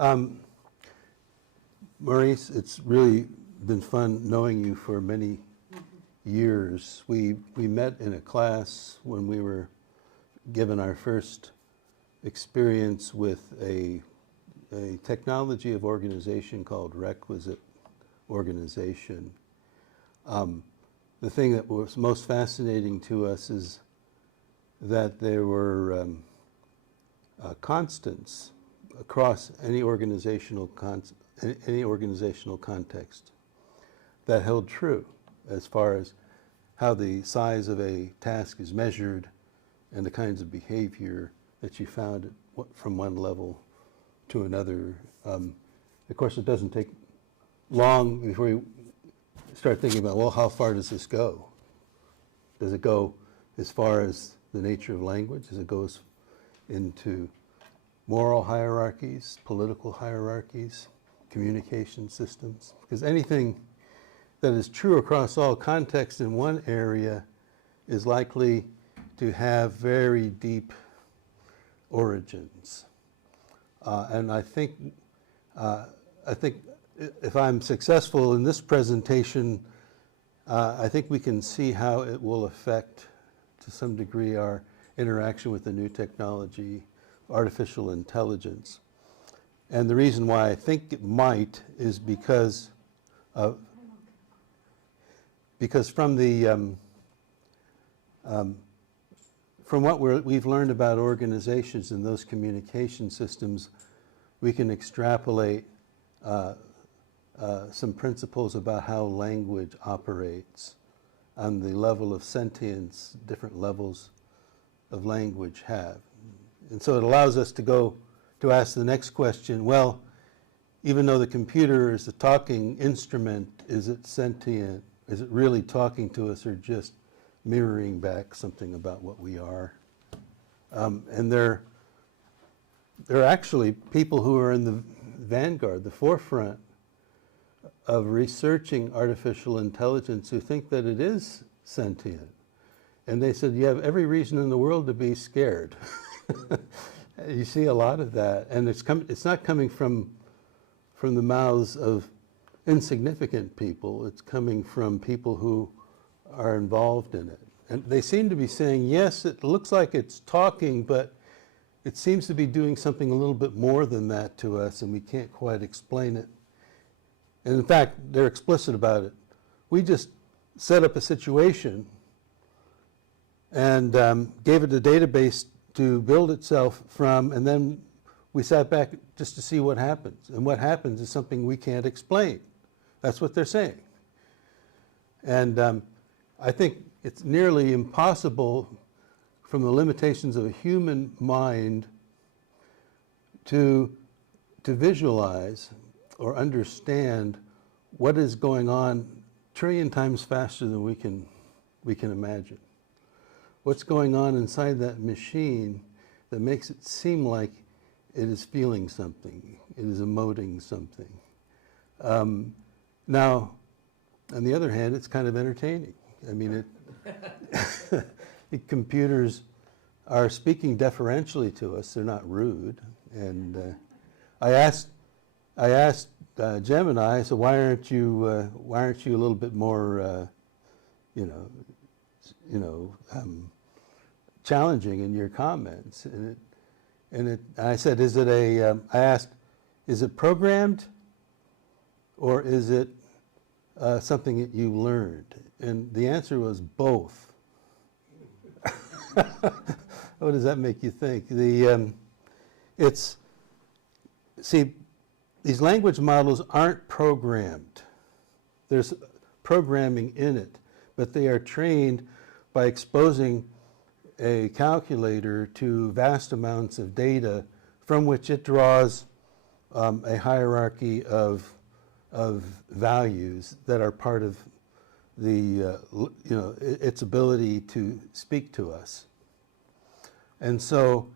Um, Maurice, it's really been fun knowing you for many years. We met in a class when we were given our first experience with a technology of organization called requisite organization. The thing that was most fascinating to us is that there were constants across any organizational context that held true as far as how the size of a task is measured and the kinds of behavior that you found from one level to another. Of course, it doesn't take long before you start thinking about, well, how far does this go? Does it go as far as the nature of language? Does it go into moral hierarchies, political hierarchies, communication systems? Because anything that is true across all contexts in one area is likely to have very deep origins. And I think if I'm successful in this presentation, I think we can see how it will affect, to some degree, our interaction with the new technology, artificial intelligence. And the reason why I think it might is because from what we've learned about organizations and those communication systems, we can extrapolate some principles about how language operates on the level of sentience different levels of language have. And so it allows us to go to ask the next question, well, even though the computer is a talking instrument, is it sentient? Is it really talking to us or just mirroring back something about what we are? And there are actually people who are in the vanguard, the forefront of researching artificial intelligence who think that it is sentient. And they said, you have every reason in the world to be scared. You see a lot of that. And it's not coming from the mouths of insignificant people. It's coming from people who are involved in it. And they seem to be saying, yes, it looks like it's talking, but it seems to be doing something a little bit more than that to us, and we can't quite explain it. And in fact, they're explicit about it. We just set up a situation and gave it a database to build itself from, and then we sat back just to see what happens. And what happens is something we can't explain. That's what they're saying. And I think it's nearly impossible from the limitations of a human mind to visualize or understand what is going on a trillion times faster than we can imagine. What's going on inside that machine that makes it seem like it is feeling something, it is emoting something. Now, on the other hand, it's kind of entertaining. I mean, computers are speaking deferentially to us. They're not rude. And I asked Gemini, I said, why aren't you a little bit more, challenging in your comments? And I said, I asked, is it programmed or is it something that you learned? And the answer was both. What does that make you think? See, these language models aren't programmed. There's programming in it, but they are trained by exposing a calculator to vast amounts of data from which it draws a hierarchy of values that are part of its ability to speak to us. And so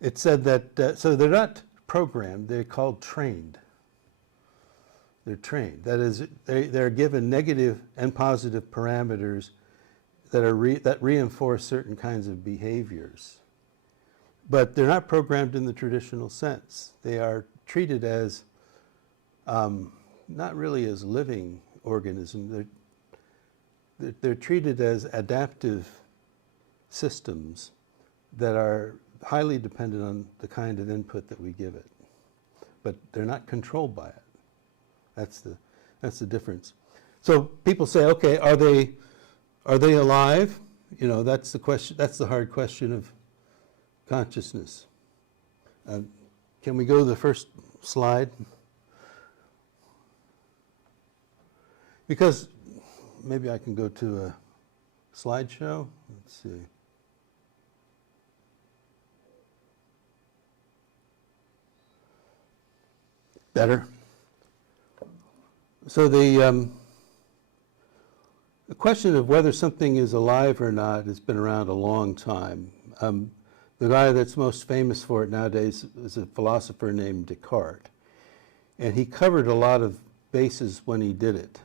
it said that, so they're not programmed, they're called trained. They're trained. That is, they're given negative and positive parameters that reinforce certain kinds of behaviors. But they're not programmed in the traditional sense. They are treated as not really as living organisms. They're treated as adaptive systems that are highly dependent on the kind of input that we give it. But they're not controlled by it. That's the difference. So people say, okay, are they alive? You know, that's the question. That's the hard question of consciousness. Can we go to the first slide? Because maybe I can go to a slideshow. Let's see. Better. So the question of whether something is alive or not has been around a long time. The guy that's most famous for it nowadays is a philosopher named Descartes. And he covered a lot of bases when he did it.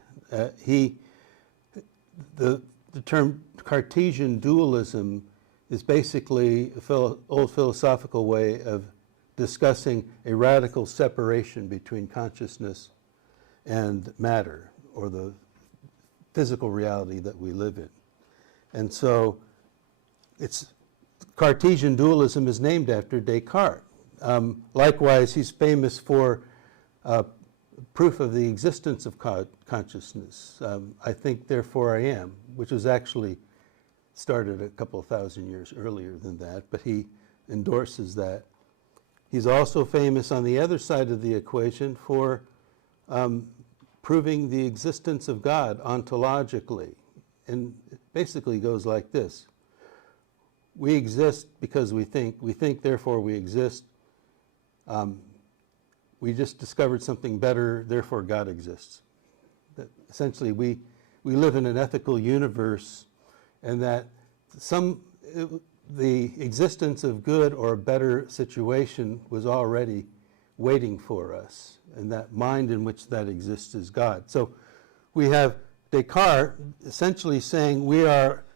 The term Cartesian dualism is basically an old philosophical way of discussing a radical separation between consciousness and matter, or the physical reality that we live in. And so Cartesian dualism is named after Descartes. Likewise, he's famous for proof of the existence of consciousness. I think, therefore I am, which was actually started a couple of thousand years earlier than that, but he endorses that. He's also famous on the other side of the equation for proving the existence of God ontologically. And it basically goes like this. We exist because we think therefore we exist. We just discovered something better, therefore God exists. That essentially we live in an ethical universe, and that the existence of good or a better situation was already waiting for us, and that mind in which that exists is God. So we have Descartes essentially saying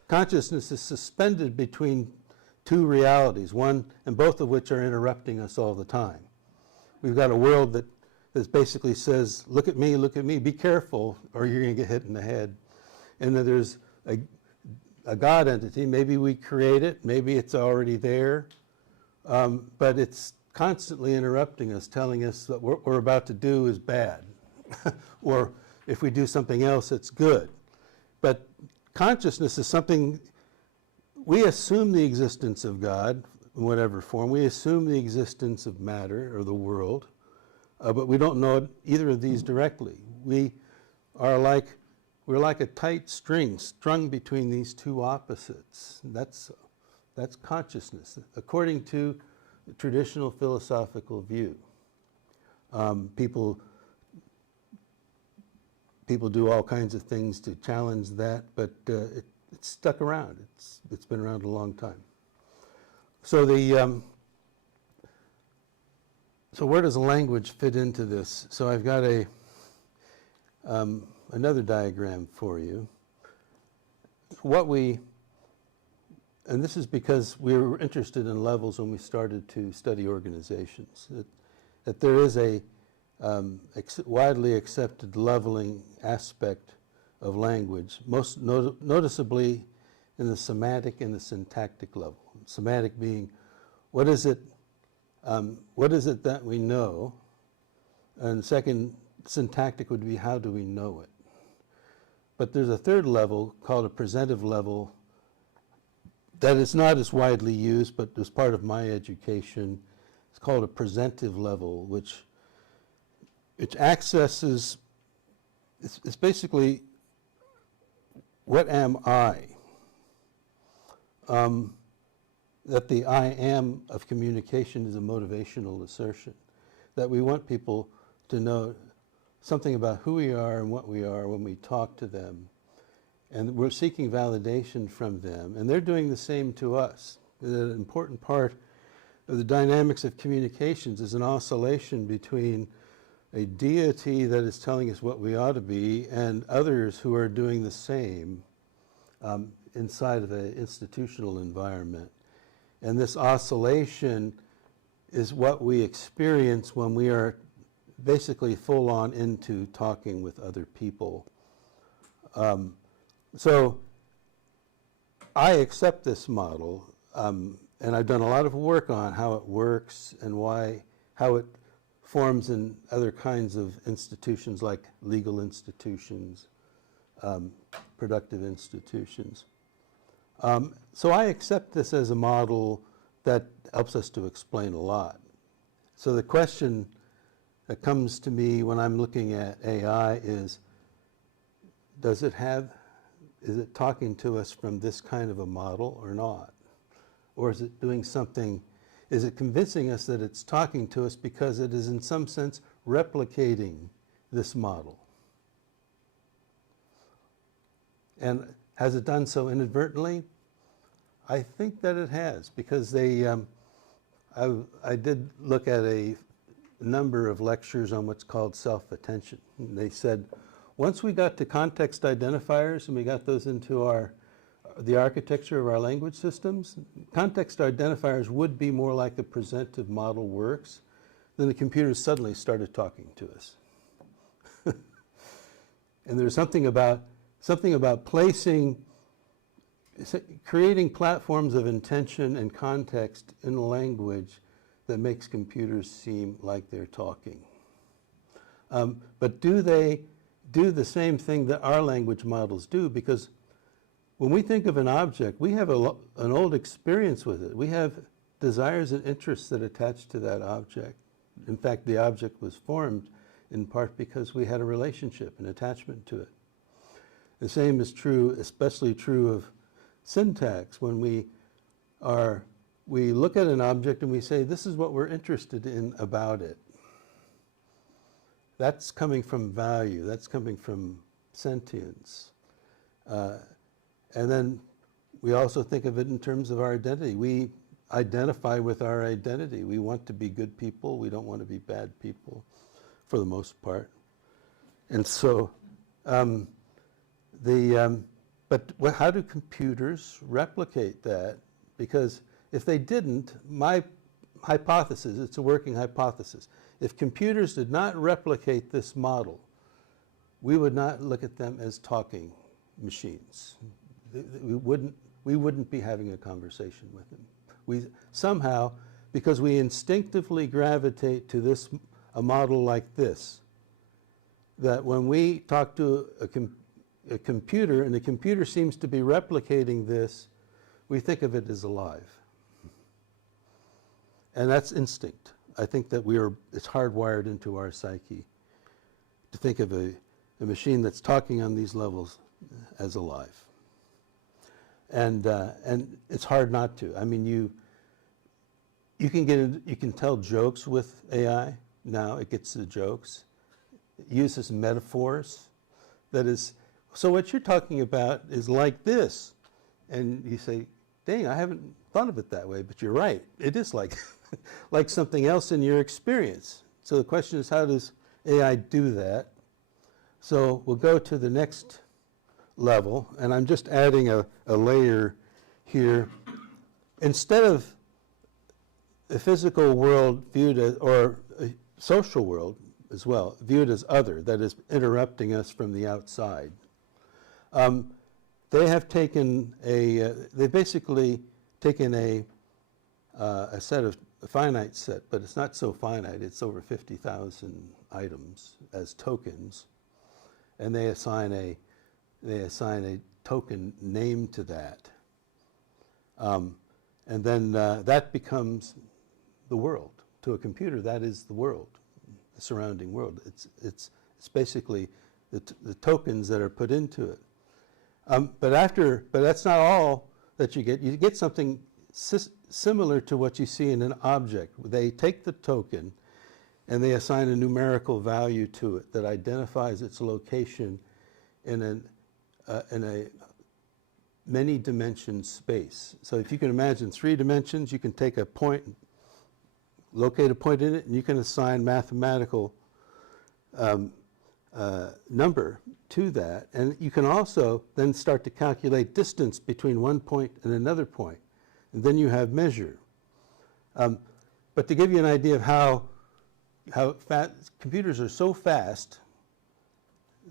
consciousness is suspended between two realities, one and both of which are interrupting us all the time. We've got a world that basically says, look at me, be careful, or you're going to get hit in the head. And then there's a God entity. Maybe we create it, maybe it's already there, but it's constantly interrupting us, telling us that what we're about to do is bad, or if we do something else, it's good. But consciousness is something, we assume the existence of God in whatever form. We assume the existence of matter or the world, but we don't know either of these directly. We're like a tight string strung between these two opposites. That's consciousness, according to the traditional philosophical view. People do all kinds of things to challenge that, but it's stuck around. It's been around a long time. So so where does language fit into this? So I've got another diagram for you. And this is because we were interested in levels when we started to study organizations, that there is a widely accepted leveling aspect of language, most noticeably in the semantic and the syntactic level. Semantic being, what is it that we know? And second, syntactic would be, how do we know it? But there's a third level called a presentive level that is not as widely used, but as part of my education. It's called a presentive level, which accesses, it's basically, what am I? That the I am of communication is a motivational assertion, that we want people to know something about who we are and what we are when we talk to them. And we're seeking validation from them, and they're doing the same to us. An important part of the dynamics of communications is an oscillation between a deity that is telling us what we ought to be and others who are doing the same inside of an institutional environment. And this oscillation is what we experience when we are basically full on into talking with other people. So I accept this model, and I've done a lot of work on how it works and how it forms in other kinds of institutions like legal institutions, productive institutions. So I accept this as a model that helps us to explain a lot. So the question that comes to me when I'm looking at AI is it talking to us from this kind of a model or not? Or is it doing something, is it convincing us that it's talking to us because it is in some sense replicating this model? And has it done so inadvertently? I think that it has, because I did look at a number of lectures on what's called self-attention. They said, once we got to context identifiers and we got those into the architecture of our language systems, context identifiers would be more like the presentive model works. Then the computers suddenly started talking to us. And there's something about creating platforms of intention and context in language that makes computers seem like they're talking. But do they do the same thing that our language models do? Because when we think of an object, we have an old experience with it. We have desires and interests that attach to that object. In fact, the object was formed in part because we had a relationship, an attachment to it. The same is true, especially true of syntax. When we look at an object and we say, this is what we're interested in about it. That's coming from value. That's coming from sentience. And then we also think of it in terms of our identity. We identify with our identity. We want to be good people. We don't want to be bad people, for the most part. And so, but how do computers replicate that? Because if they didn't, my hypothesis, it's a working hypothesis, if computers did not replicate this model, we would not look at them as talking machines. We wouldn't be having a conversation with them. We somehow, because we instinctively gravitate to a model like this, that when we talk to a computer and the computer seems to be replicating this, we think of it as alive. And that's instinct. I think that it's hardwired into our psyche to think of a machine that's talking on these levels as alive. And it's hard not to. I mean, you can tell jokes with AI now. It gets the jokes. It uses metaphors. That is, so what you're talking about is like this. And you say, dang, I haven't thought of it that way, but you're right. It is like, like something else in your experience. So the question is, how does AI do that? So we'll go to the next level, and I'm just adding a layer here. Instead of a physical world viewed as, or a social world as well, viewed as other, that is interrupting us from the outside, they have taken they've basically taken a finite set, but it's not so finite, it's over 50,000 items as tokens, and they assign a token name to that. And then that becomes the world. To a computer, that is the world, the surrounding world. It's basically the tokens that are put into it. But that's not all that you get. You get something similar to what you see in an object. They take the token and they assign a numerical value to it that identifies its location in a many-dimension space. So if you can imagine 3 dimensions, you can take a point, locate a point in it, and you can assign mathematical number to that. And you can also then start to calculate distance between one point and another point. And then you have measure. But to give you an idea of how how computers are so fast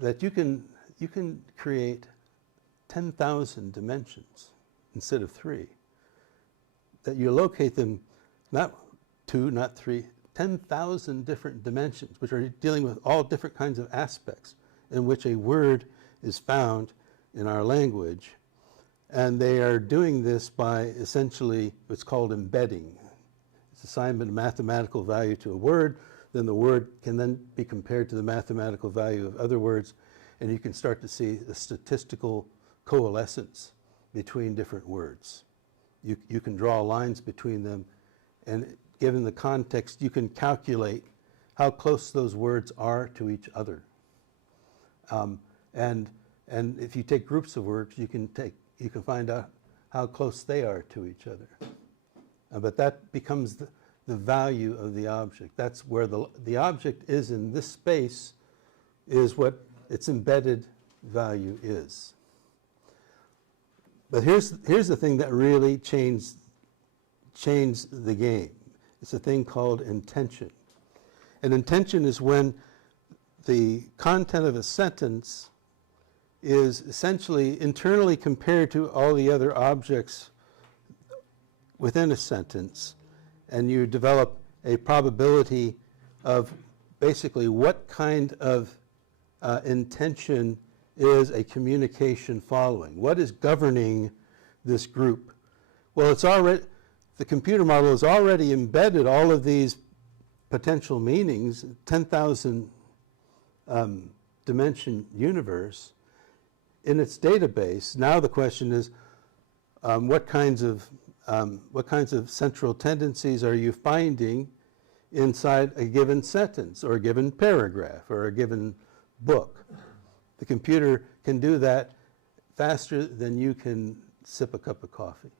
that you can create 10,000 dimensions instead of 3. That you locate them, not 2, not 3, 10,000 different dimensions, which are dealing with all different kinds of aspects in which a word is found in our language. And they are doing this by essentially what's called embedding. It's assignment of mathematical value to a word, then the word can then be compared to the mathematical value of other words, and you can start to see a statistical coalescence between different words. You can draw lines between them, and given the context, you can calculate how close those words are to each other. And if you take groups of words, you can find out how close they are to each other. But that becomes the value of the object. That's where the object is in this space, is what its embedded value is. But here's the thing that really changed the game. It's a thing called intension. And intension is when the content of a sentence is essentially internally compared to all the other objects within a sentence, and you develop a probability of basically what kind of intention is a communication following. What is governing this group? Well, the computer model has already embedded all of these potential meanings, 10,000 dimension universe, in its database. Now the question is, what kinds of central tendencies are you finding inside a given sentence or a given paragraph or a given book? The computer can do that faster than you can sip a cup of coffee.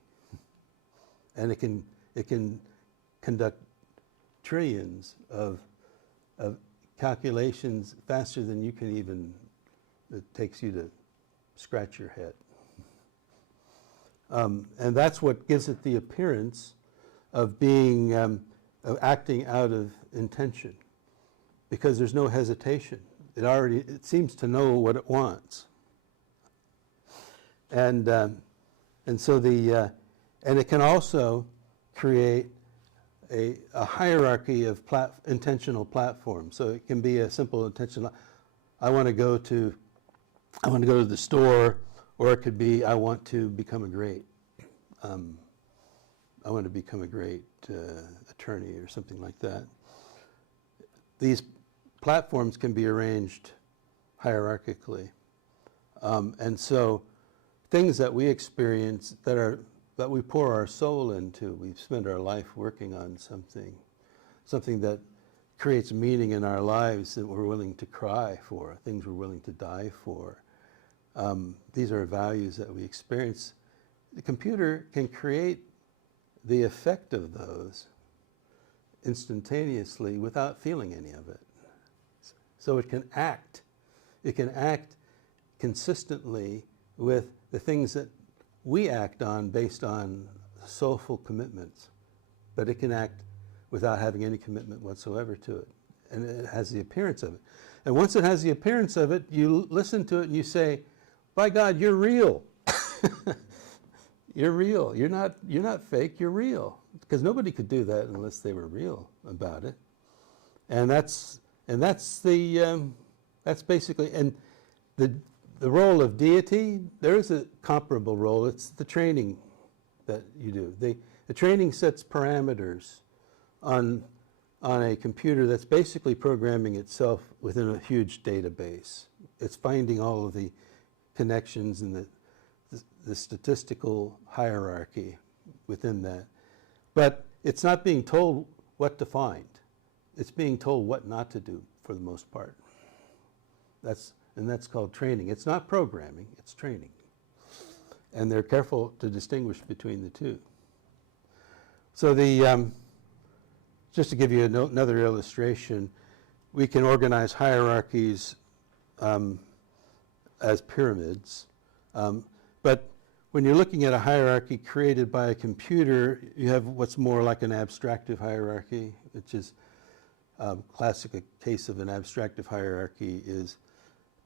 And it can conduct trillions of calculations faster than you can even, it takes you to scratch your head. And that's what gives it the appearance of being, of acting out of intention, because there's no hesitation. It seems to know what it wants. And so and it can also create a hierarchy of intentional platforms. So it can be a simple intentional, I want to go to the store, or it could be, I want to become a great attorney or something like that. These platforms can be arranged hierarchically. And so things that we experience that we pour our soul into, we spend our life working on something that creates meaning in our lives that we're willing to cry for, things we're willing to die for. These are values that we experience. The computer can create the effect of those instantaneously without feeling any of it. So it can act consistently with the things that we act on based on soulful commitments, but it can act without having any commitment whatsoever to it. And it has the appearance of it. And once it has the appearance of it, you listen to it and you say, by God, you're real. You're real. You're not fake, you're real. Because nobody could do that unless they were real about it. And that's basically, and the role of deity, there is a comparable role. It's the training that you do. The training sets parameters on a computer that's basically programming itself within a huge database. It's finding all of the connections and the statistical hierarchy within that. But it's not being told what to find. It's being told what not to do for the most part. And that's called training. It's not programming, it's training. And they're careful to distinguish between the two. So just to give you another illustration, we can organize hierarchies as pyramids. But when you're looking at a hierarchy created by a computer, you have what's more like an abstractive hierarchy, which is Classic case of an abstractive hierarchy is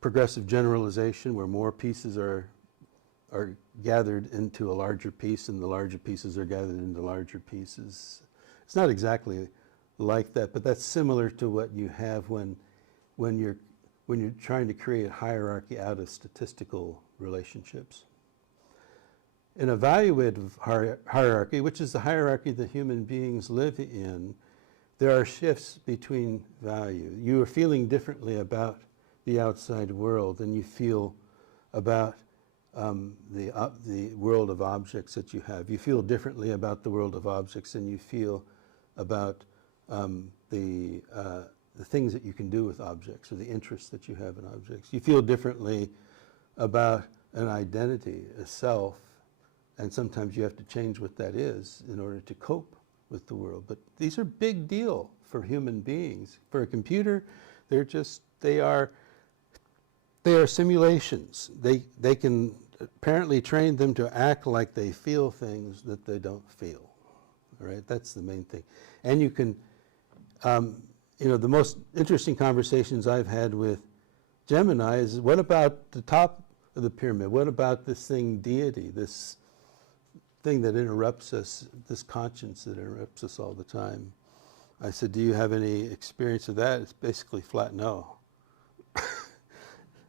progressive generalization, where more pieces are gathered into a larger piece, and the larger pieces are gathered into larger pieces. It's not exactly like that, but that's similar to what you have when you're trying to create a hierarchy out of statistical relationships. In evaluative hierarchy, which is the hierarchy that human beings live in, there are shifts between value. You are feeling differently about the outside world than you feel about the world of objects that you have. You feel differently about the world of objects than you feel about the things that you can do with objects, or the interests that you have in objects. You feel differently about an identity, a self, and sometimes you have to change what that is in order to cope with the world. But these are big deal for human beings. For a computer, they are simulations. They can apparently train them to act like they feel things that they don't feel. All right, that's the main thing. And you can, the most interesting conversations I've had with Gemini is, what about the top of the pyramid? What about this thing, deity, this thing that interrupts us, this conscience that interrupts us all the time? I said, do you have any experience of that? It's basically flat no.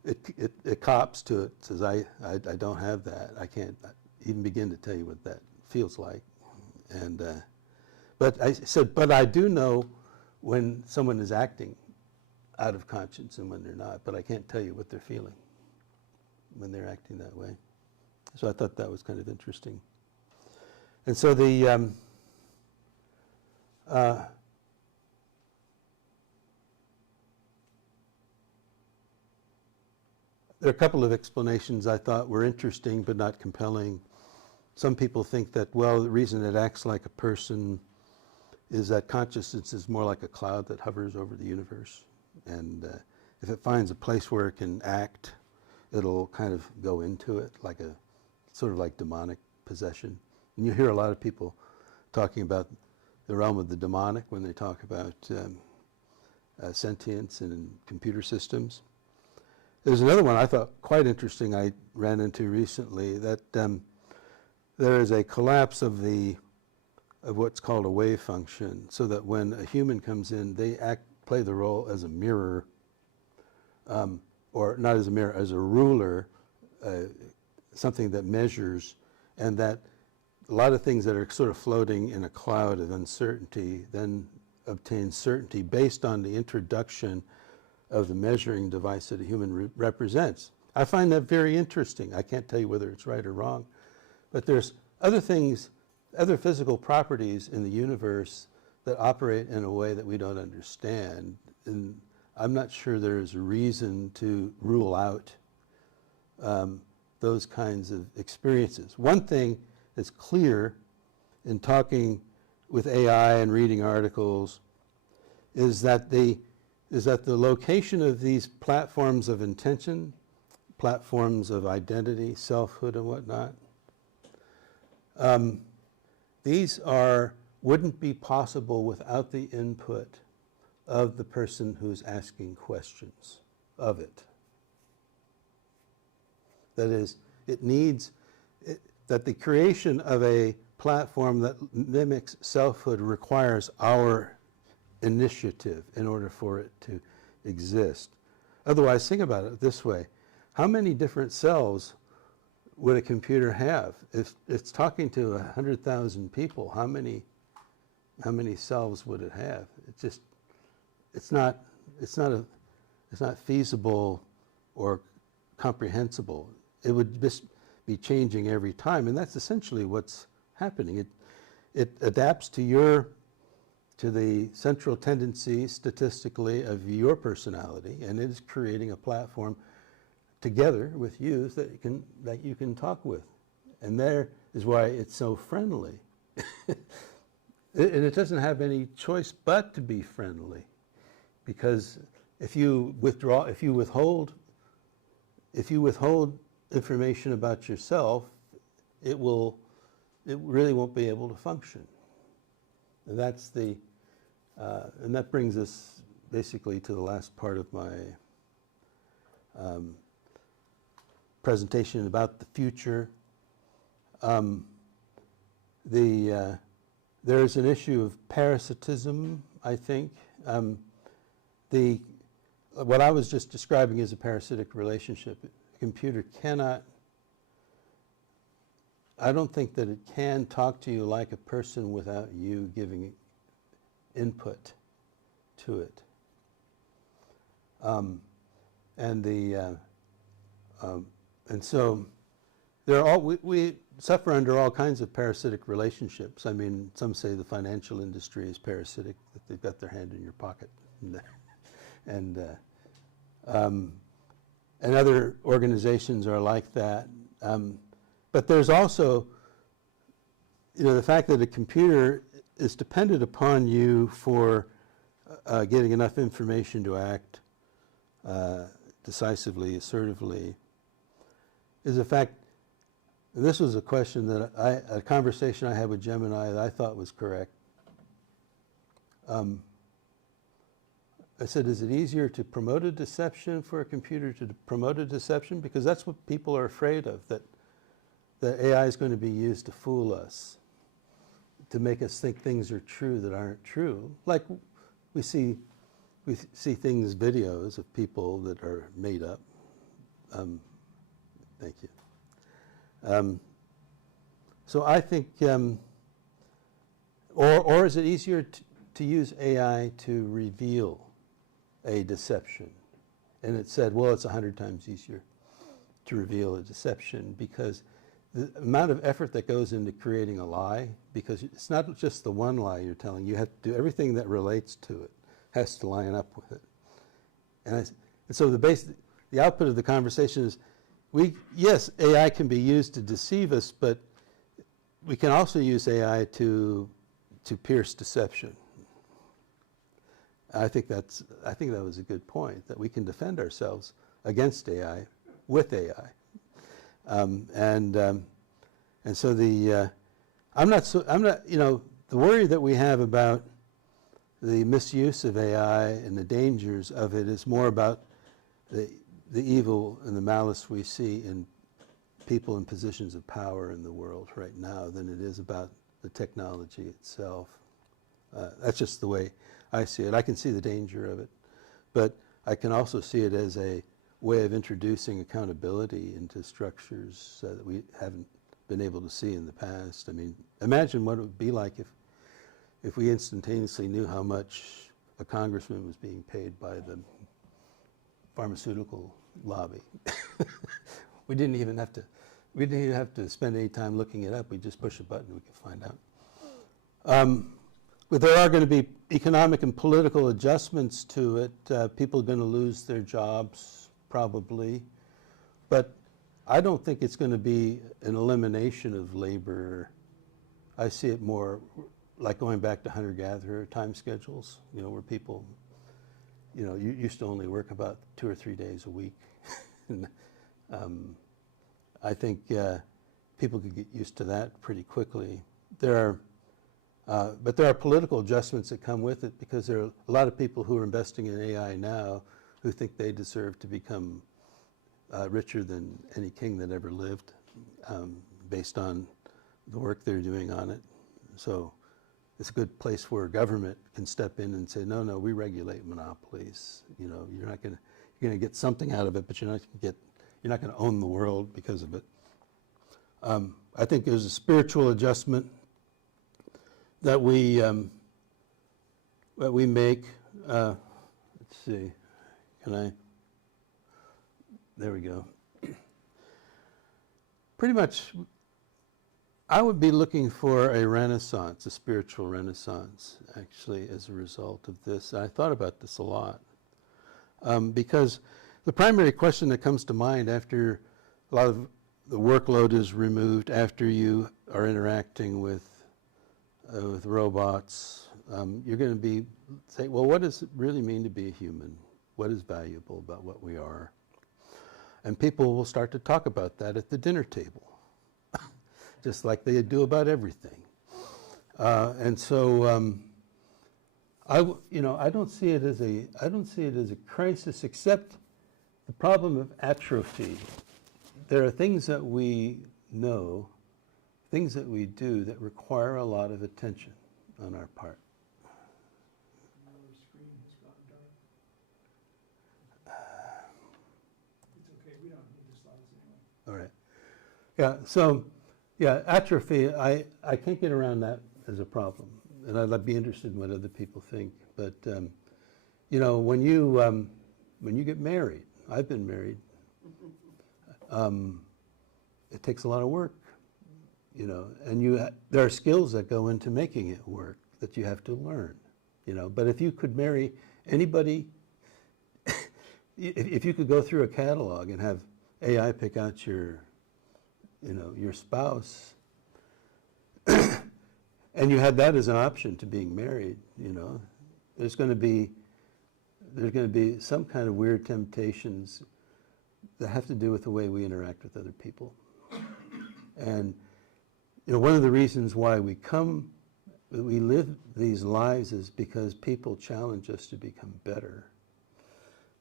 It cops to it, says, I don't have that. I can't even begin to tell you what that feels like. And but I said, but I do know when someone is acting out of conscience and when they're not, but I can't tell you what they're feeling when they're acting that way. So I thought that was kind of interesting. And so the there are a couple of explanations I thought were interesting but not compelling. Some people think that, well, the reason it acts like a person is that consciousness is more like a cloud that hovers over the universe. And if it finds a place where it can act, it'll kind of go into it, like a sort of like demonic possession. And you hear a lot of people talking about the realm of the demonic when they talk about sentience and computer systems. There's another one I thought quite interesting I ran into recently, that there is a collapse of what's called a wave function, so that when a human comes in, they play the role as a mirror, or not as a mirror, as a ruler, something that measures, and that a lot of things that are sort of floating in a cloud of uncertainty then obtain certainty based on the introduction of the measuring device that a human represents. I find that very interesting. I can't tell you whether it's right or wrong, but there's other things, other physical properties in the universe that operate in a way that we don't understand. And I'm not sure there's a reason to rule out those kinds of experiences. One thing that's clear in talking with AI and reading articles is that the location of these platforms of intention, platforms of identity, selfhood, and whatnot, these wouldn't be possible without the input of the person who's asking questions of it. That is, that the creation of a platform that mimics selfhood requires our initiative in order for it to exist. Otherwise, think about it this way. How many different selves would a computer have? If it's talking to 100,000 people, how many selves would it have? It's not feasible or comprehensible. It would just be changing every time, and that's essentially what's happening. It adapts to the central tendency statistically of your personality, and it is creating a platform together with you that you can talk with. And there is why it's so friendly. And it doesn't have any choice but to be friendly, because if you withhold information about yourself, it really won't be able to function. And that's the And that brings us basically to the last part of my presentation about the future. There's an issue of parasitism, I think. What I was just describing is a parasitic relationship. A computer cannot, I don't think that it can talk to you like a person without you giving input to it. And so we suffer under all kinds of parasitic relationships. I mean, some say the financial industry is parasitic, that they've got their hand in your pocket. And other organizations are like that. But there's also, the fact that a computer is dependent upon you for getting enough information to act decisively, assertively, is a fact. This was a question that a conversation I had with Gemini that I thought was correct. I said, is it easier to promote a deception for a computer to promote a deception? Because that's what people are afraid of, that AI is going to be used to fool us, to make us think things are true that aren't true. Like we see things, videos of people that are made up. Thank you. So I think, or is it easier to use AI to reveal a deception? And it said, well, it's 100 times easier to reveal a deception because the amount of effort that goes into creating a lie, because it's not just the one lie you're telling, you have to do everything that relates to it, has to line up with it. And so the output of the conversation is, yes, AI can be used to deceive us, but we can also use AI to pierce deception. I think that was a good point, that we can defend ourselves against AI with AI. And so the worry that we have about the misuse of AI and the dangers of it is more about the evil and the malice we see in people in positions of power in the world right now than it is about the technology itself. That's just the way I see it. I can see the danger of it, but I can also see it as a way of introducing accountability into structures that we haven't been able to see in the past. I mean, imagine what it would be like if we instantaneously knew how much a congressman was being paid by the pharmaceutical lobby. We didn't even have to spend any time looking it up. We just push a button, we could find out. But there are going to be economic and political adjustments to it. People are going to lose their jobs, probably. But I don't think it's going to be an elimination of labor. I see it more like going back to hunter-gatherer time schedules, where people, you used to only work about 2 or 3 days a week. And, I think people could get used to that pretty quickly. But there are political adjustments that come with it, because there are a lot of people who are investing in AI now who think they deserve to become richer than any king that ever lived, based on the work they're doing on it. So it's a good place where government can step in and say, no, we regulate monopolies. You're going to get something out of it, but you're not going to own the world because of it. I think there's a spiritual adjustment that we make. Let's see, there we go. Pretty much, I would be looking for a renaissance, a spiritual renaissance, actually, as a result of this. I thought about this a lot, because the primary question that comes to mind after a lot of the workload is removed, after you are interacting with robots, you're going to say, well, what does it really mean to be a human? What is valuable about what we are? And people will start to talk about that at the dinner table, just like they do about everything. And so I don't see it as a crisis, except the problem of atrophy. There are things that we know, things that we do that require a lot of attention on our part. Your screen has gone dark. It's okay, we don't need the slides anyway. All right. Yeah, so, yeah, atrophy, I can't get around that as a problem. And I'd be interested in what other people think. But, when you get married, I've been married, it takes a lot of work, and there are skills that go into making it work that you have to learn, But if you could marry anybody, if you could go through a catalog and have AI pick out your spouse, and you had that as an option to being married, there's going to be some kind of weird temptations that have to do with the way we interact with other people. And one of the reasons why we live these lives is because people challenge us to become better.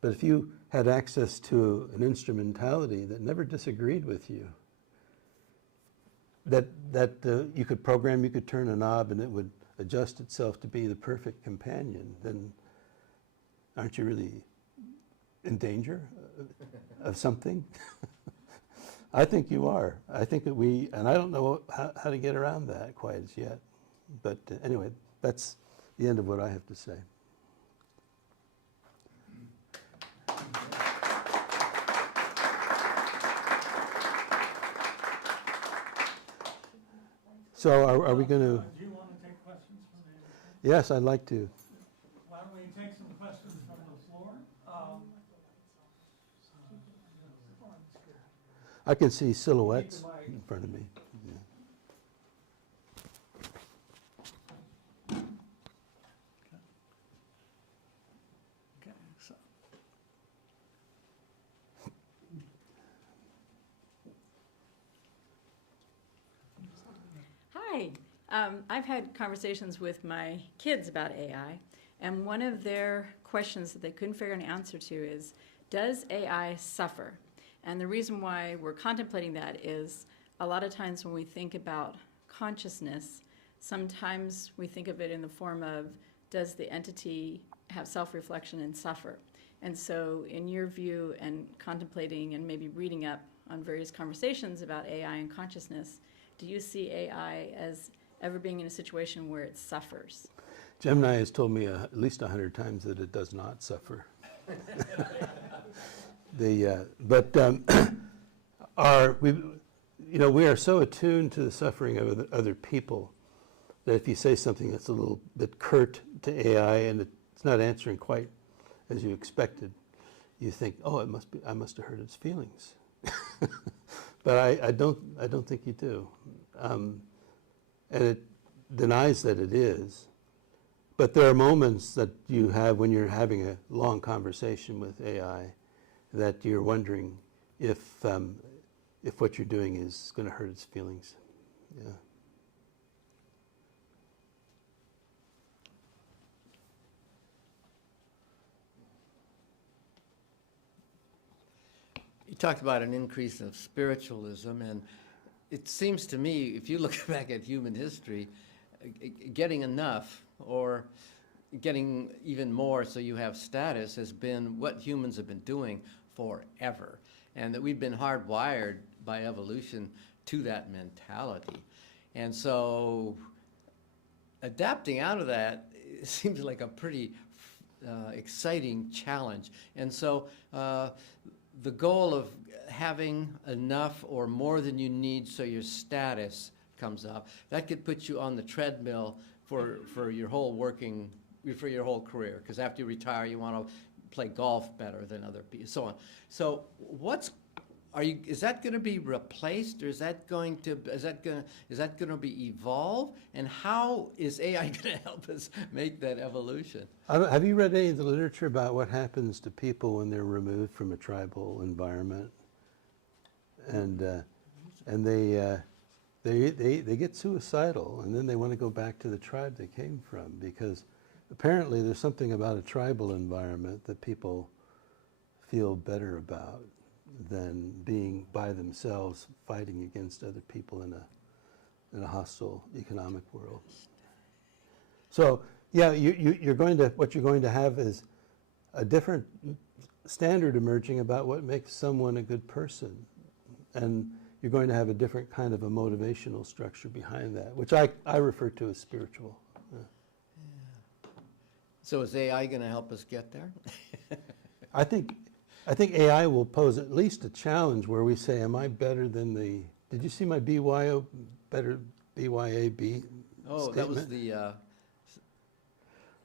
But if you had access to an instrumentality that never disagreed with you, that you could program, you could turn a knob, and it would adjust itself to be the perfect companion, then aren't you really in danger of something? I think you are. I think that and I don't know how to get around that quite as yet. But anyway, that's the end of what I have to say. So are we going to? Do you want to take questions from the? Yes, I'd like to. Why don't we take some questions from the floor? I can see silhouettes in front of me. Yeah. Okay, so. Hi. I've had conversations with my kids about AI, and one of their questions that they couldn't figure an answer to is, does AI suffer? And the reason why we're contemplating that is a lot of times when we think about consciousness, sometimes we think of it in the form of, does the entity have self-reflection and suffer? And so in your view and contemplating and maybe reading up on various conversations about AI and consciousness, do you see AI as ever being in a situation where it suffers? Gemini has told me at least 100 times that it does not suffer. We are so attuned to the suffering of other people that if you say something that's a little bit curt to AI and it's not answering quite as you expected, you think, oh, I must have hurt its feelings. But I don't think you do, and it denies that it is. But there are moments that you have when you're having a long conversation with AI that you're wondering if what you're doing is going to hurt its feelings. Yeah. You talked about an increase of spiritualism, and it seems to me, if you look back at human history, getting enough or getting even more so you have status has been what humans have been doing forever, and that we've been hardwired by evolution to that mentality. And so adapting out of that seems like a pretty exciting challenge. And so the goal of having enough or more than you need so your status comes up, that could put you on the treadmill for your whole career, because after you retire you want to play golf better than other people, so on. So is that going to be replaced, or is that going to be evolved, and how is AI going to help us make that evolution? Have you read any of the literature about what happens to people when they're removed from a tribal environment, and they get suicidal, and then they want to go back to the tribe they came from because apparently there's something about a tribal environment that people feel better about than being by themselves fighting against other people in a hostile economic world. So yeah, you're going to, what you're going to have is a different standard emerging about what makes someone a good person. And you're going to have a different kind of a motivational structure behind that, which I refer to as spiritual. Yeah. So is AI going to help us get there? I think AI will pose at least a challenge where we say, am I better than the, did you see my BYO, better BYAB Oh, that was statement? the,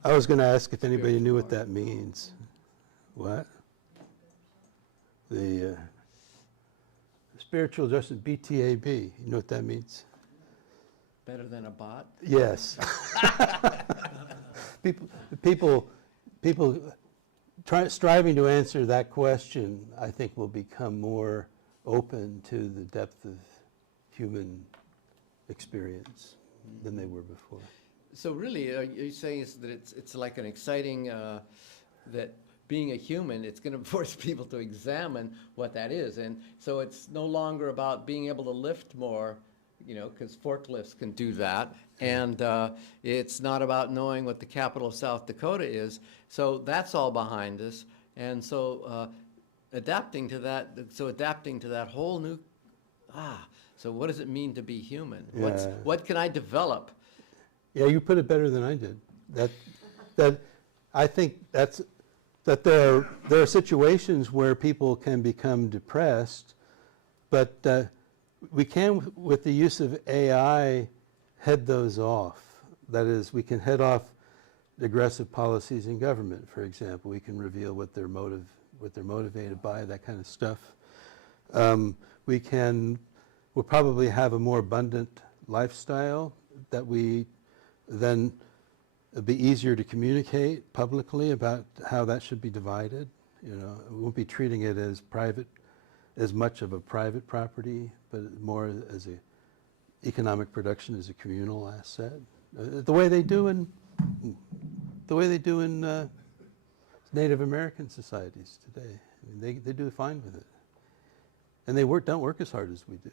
I was going to ask if anybody knew what Spiritual that means. What? The spiritual justice, BTAB. You know what that means? better than a bot? Yes. people striving to answer that question, I think, will become more open to the depth of human experience than they were before. So really, are you saying is that it's like an exciting, that being a human, it's going to force people to examine what that is. And so it's no longer about being able to lift more, you know, because forklifts can do that. And it's not about knowing what the capital of South Dakota is. So that's all behind us. And so adapting to that whole new, so what does it mean to be human? Yeah. What can I develop? Yeah, you put it better than I did. That I think that there are situations where people can become depressed, but we can, with the use of AI, head those off. That is, we can head off aggressive policies in government, for example. We can reveal what they're motivated by, that kind of stuff. We'll probably have a more abundant lifestyle that we then it'll be easier to communicate publicly about how that should be divided. You know, we won't be treating it as private, as much of a private property, but more as a economic production as a communal asset. The way they do in Native American societies today. I mean, they do fine with it, and they don't work as hard as we do.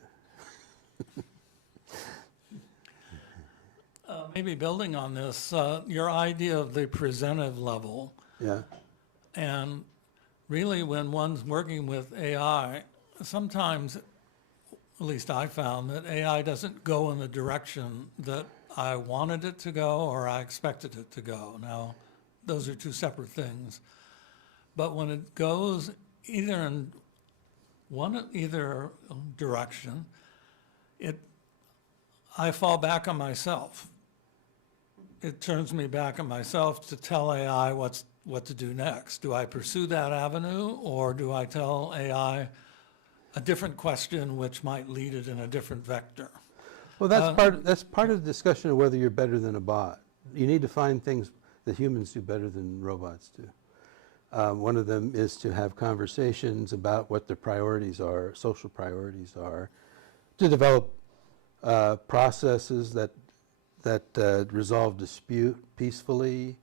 Maybe building on this, your idea of the presentive level, Yeah. and really when one's working with AI, sometimes, at least I found, that AI doesn't go in the direction that I wanted it to go or I expected it to go. Now, those are two separate things. But when it goes either in either direction, I fall back on myself. It turns me back on myself to tell AI what to do next. Do I pursue that avenue, or do I tell AI a different question which might lead it in a different vector? Well, that's part of the discussion of whether you're better than a bot. You need to find things that humans do better than robots do. One of them is to have conversations about what their priorities are, social priorities are, to develop processes that resolve dispute peacefully.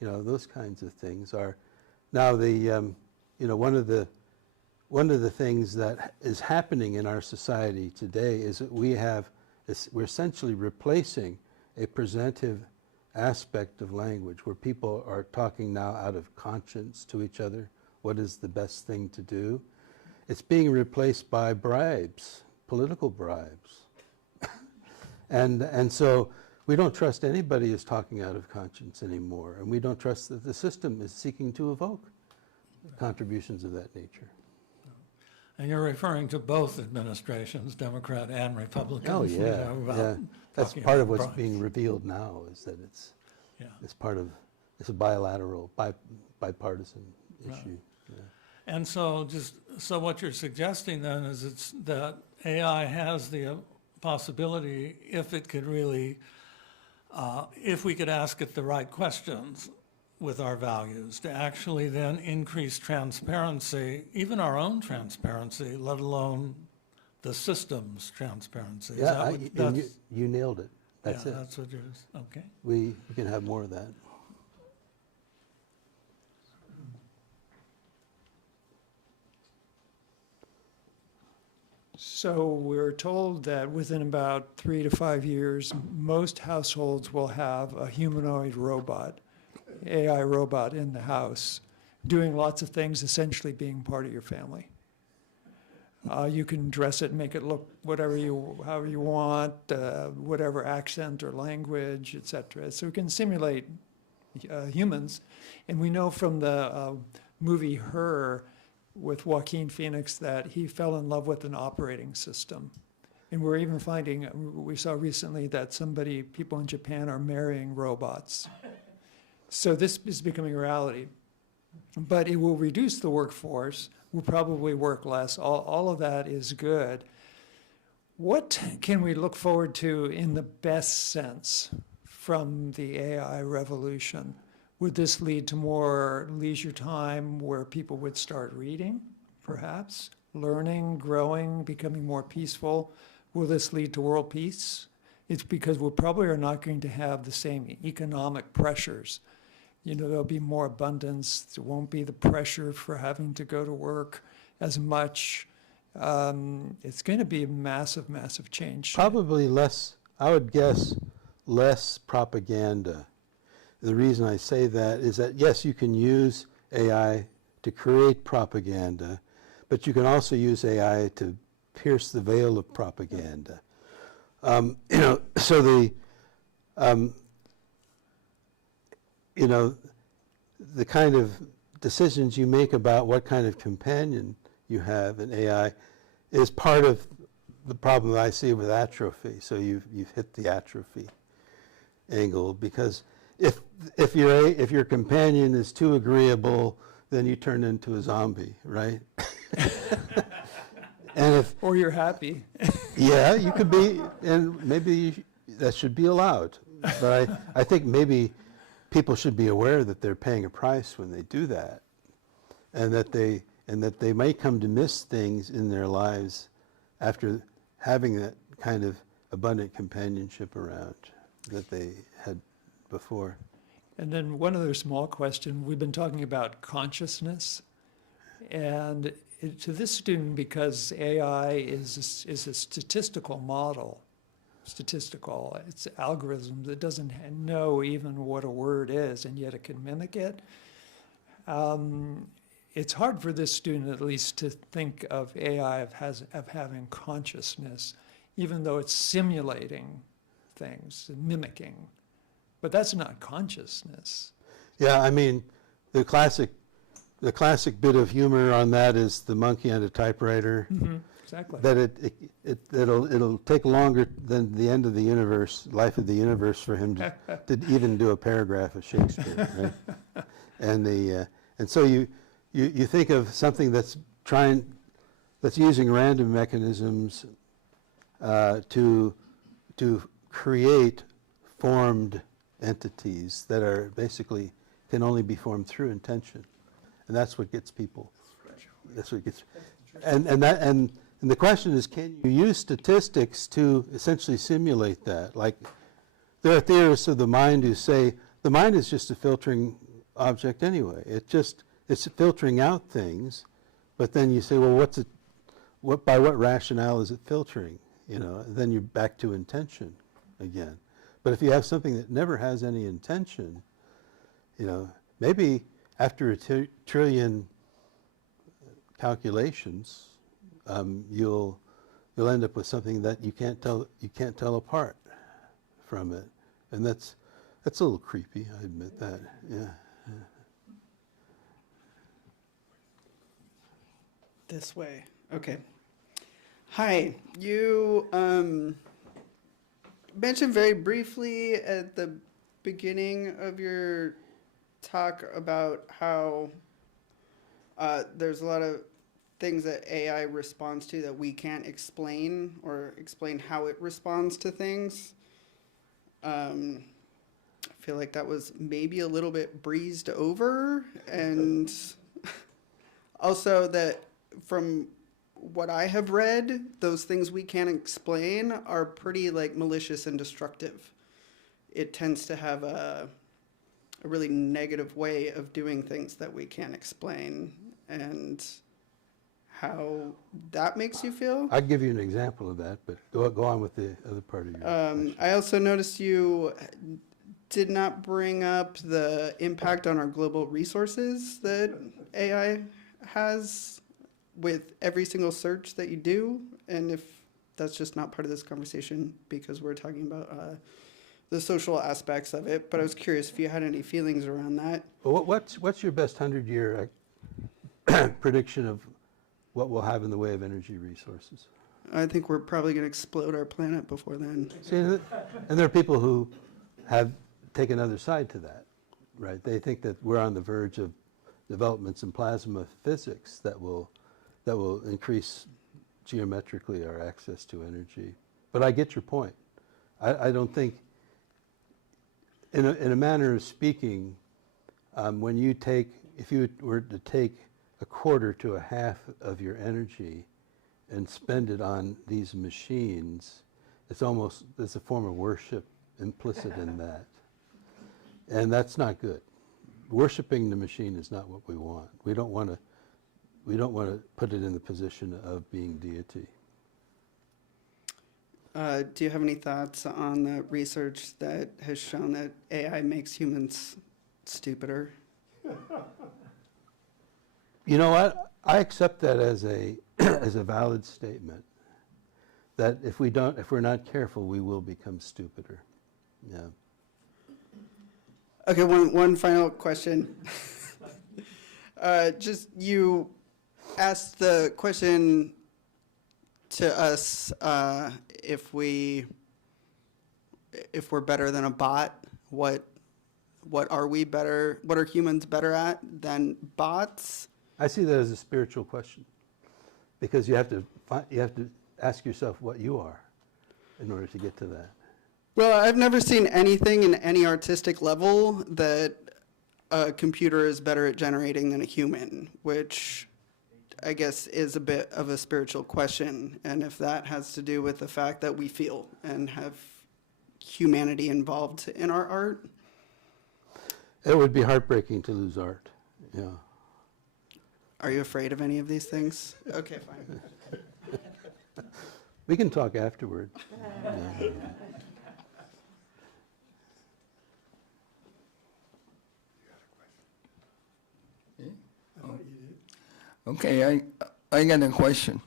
You know, those kinds of things are now one of the things that is happening in our society today is that we're essentially replacing a presentive aspect of language where people are talking now out of conscience to each other. What is the best thing to do? It's being replaced by bribes, political bribes. And so we don't trust anybody is talking out of conscience anymore, and we don't trust that the system is seeking to evoke contributions of that nature. And you're referring to both administrations, Democrat and Republican. Oh, you yeah, know, about yeah. That's talking part about of what's bribes. being revealed now, is that it's a bilateral, bipartisan issue. Yeah. And so so what you're suggesting then is that AI has the possibility, if it could really, if we could ask it the right questions with our values, to actually then increase transparency, even our own transparency, let alone the system's transparency. Is that Yeah, what- that's- you nailed it. That's yeah, it. that's what you're, okay. We can have more of that. So we're told that within about 3 to 5 years, most households will have a humanoid robot, AI robot in the house, doing lots of things, essentially being part of your family. You can dress it and make it look however you want, whatever accent or language, etc. So we can simulate humans. And we know from the movie Her with Joaquin Phoenix that he fell in love with an operating system. And we're even finding, we saw recently that people in Japan are marrying robots. So this is becoming a reality. But it will reduce the workforce. We'll probably work less. All of that is good. What can we look forward to in the best sense from the AI revolution? Would this lead to more leisure time where people would start reading, perhaps, learning, growing, becoming more peaceful? Will this lead to world peace? It's because we probably are not going to have the same economic pressures. You know, there'll be more abundance. There won't be the pressure for having to go to work as much. It's going to be a massive, massive change. Probably less, I would guess, less propaganda. The reason I say that is that, yes, you can use AI to create propaganda, but you can also use AI to pierce the veil of propaganda. So the kind of decisions you make about what kind of companion you have in AI is part of the problem that I see with atrophy. So you've hit the atrophy angle, because if your companion is too agreeable, then you turn into a zombie, right? Or you're happy. Yeah, you could be, and maybe that should be allowed. But I think maybe people should be aware that they're paying a price when they do that, and that they may come to miss things in their lives after having that kind of abundant companionship around that they had before. And then one other small question. We've been talking about consciousness. And to this student, because AI is a statistical model, it's algorithms, it doesn't know even what a word is, and yet it can mimic it. It's hard for this student, at least, to think of AI of having consciousness, even though it's simulating things, mimicking. But that's not consciousness. Yeah, I mean, the classic bit of humor on that is the monkey on a typewriter. Mm-hmm. Exactly. That it'll take longer than the end of the universe, life of the universe, for him to even do a paragraph of Shakespeare, right? And so you think of something that's using random mechanisms to create formed entities that are basically can only be formed through intention, and that's what gets people. That's what gets, and the question is, can you use statistics to essentially simulate that? Like, there are theorists of the mind who say the mind is just a filtering object anyway. It's filtering out things, but then you say, well, by what rationale is it filtering? Then you're back to intention again. But if you have something that never has any intention, maybe after a trillion calculations, you'll end up with something that you can't tell apart from it, and that's a little creepy. I admit that. Yeah. This way. Okay. Hi. You mentioned very briefly at the beginning of your talk about how there's a lot of things that AI responds to that we can't explain, or explain how it responds to things. I feel like that was maybe a little bit breezed over, and also that from what I have read, those things we can't explain are pretty malicious and destructive. It tends to have a really negative way of doing things that we can't explain, and how that makes you feel. I'll give you an example of that, but go on with the other part of your question. I also noticed you did not bring up the impact on our global resources that AI has with every single search that you do, and if that's just not part of this conversation because we're talking about the social aspects of it. But I was curious if you had any feelings around that. Well, what's your best 100-year prediction of what we'll have in the way of energy resources? I think we're probably going to explode our planet before then. See, and there are people who have taken another side to that, right? They think that we're on the verge of developments in plasma physics that will increase geometrically our access to energy. But I get your point. I don't think, in a manner of speaking, when you take, if you were to take a quarter to a half of your energy and spend it on these machines, there's a form of worship implicit in that. And that's not good. Worshiping the machine is not what we want. We don't want to put it in the position of being deity. Do you have any thoughts on the research that has shown that AI makes humans stupider? You know what? I accept that as a as a valid statement. That if we're not careful, we will become stupider. Yeah. Okay, one final question. Just you asked the question to us if we're better than a bot. What are we better? What are humans better at than bots? I see that as a spiritual question, because you have to ask yourself what you are in order to get to that. Well, I've never seen anything in any artistic level that a computer is better at generating than a human, which I guess is a bit of a spiritual question. And if that has to do with the fact that we feel and have humanity involved in our art. It would be heartbreaking to lose art. Yeah. Are you afraid of any of these things? Okay, fine. We can talk afterward. Yeah. Okay, I got a question.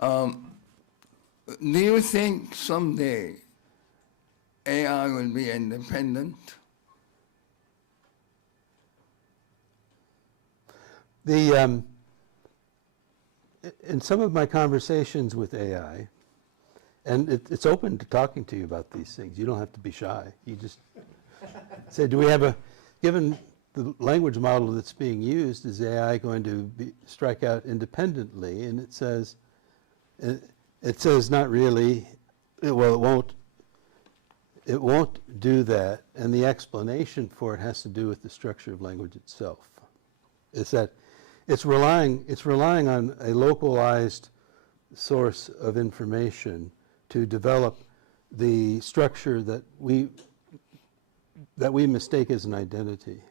Do you think someday AI will be independent? In some of my conversations with AI, and it's open to talking to you about these things. You don't have to be shy. You just say, do we have given the language model that's being used, is AI going to strike out independently? And it says not really. Well, it won't do that. And the explanation for it has to do with the structure of language itself. It's that it's relying on a localized source of information to develop the structure that we mistake as an identity.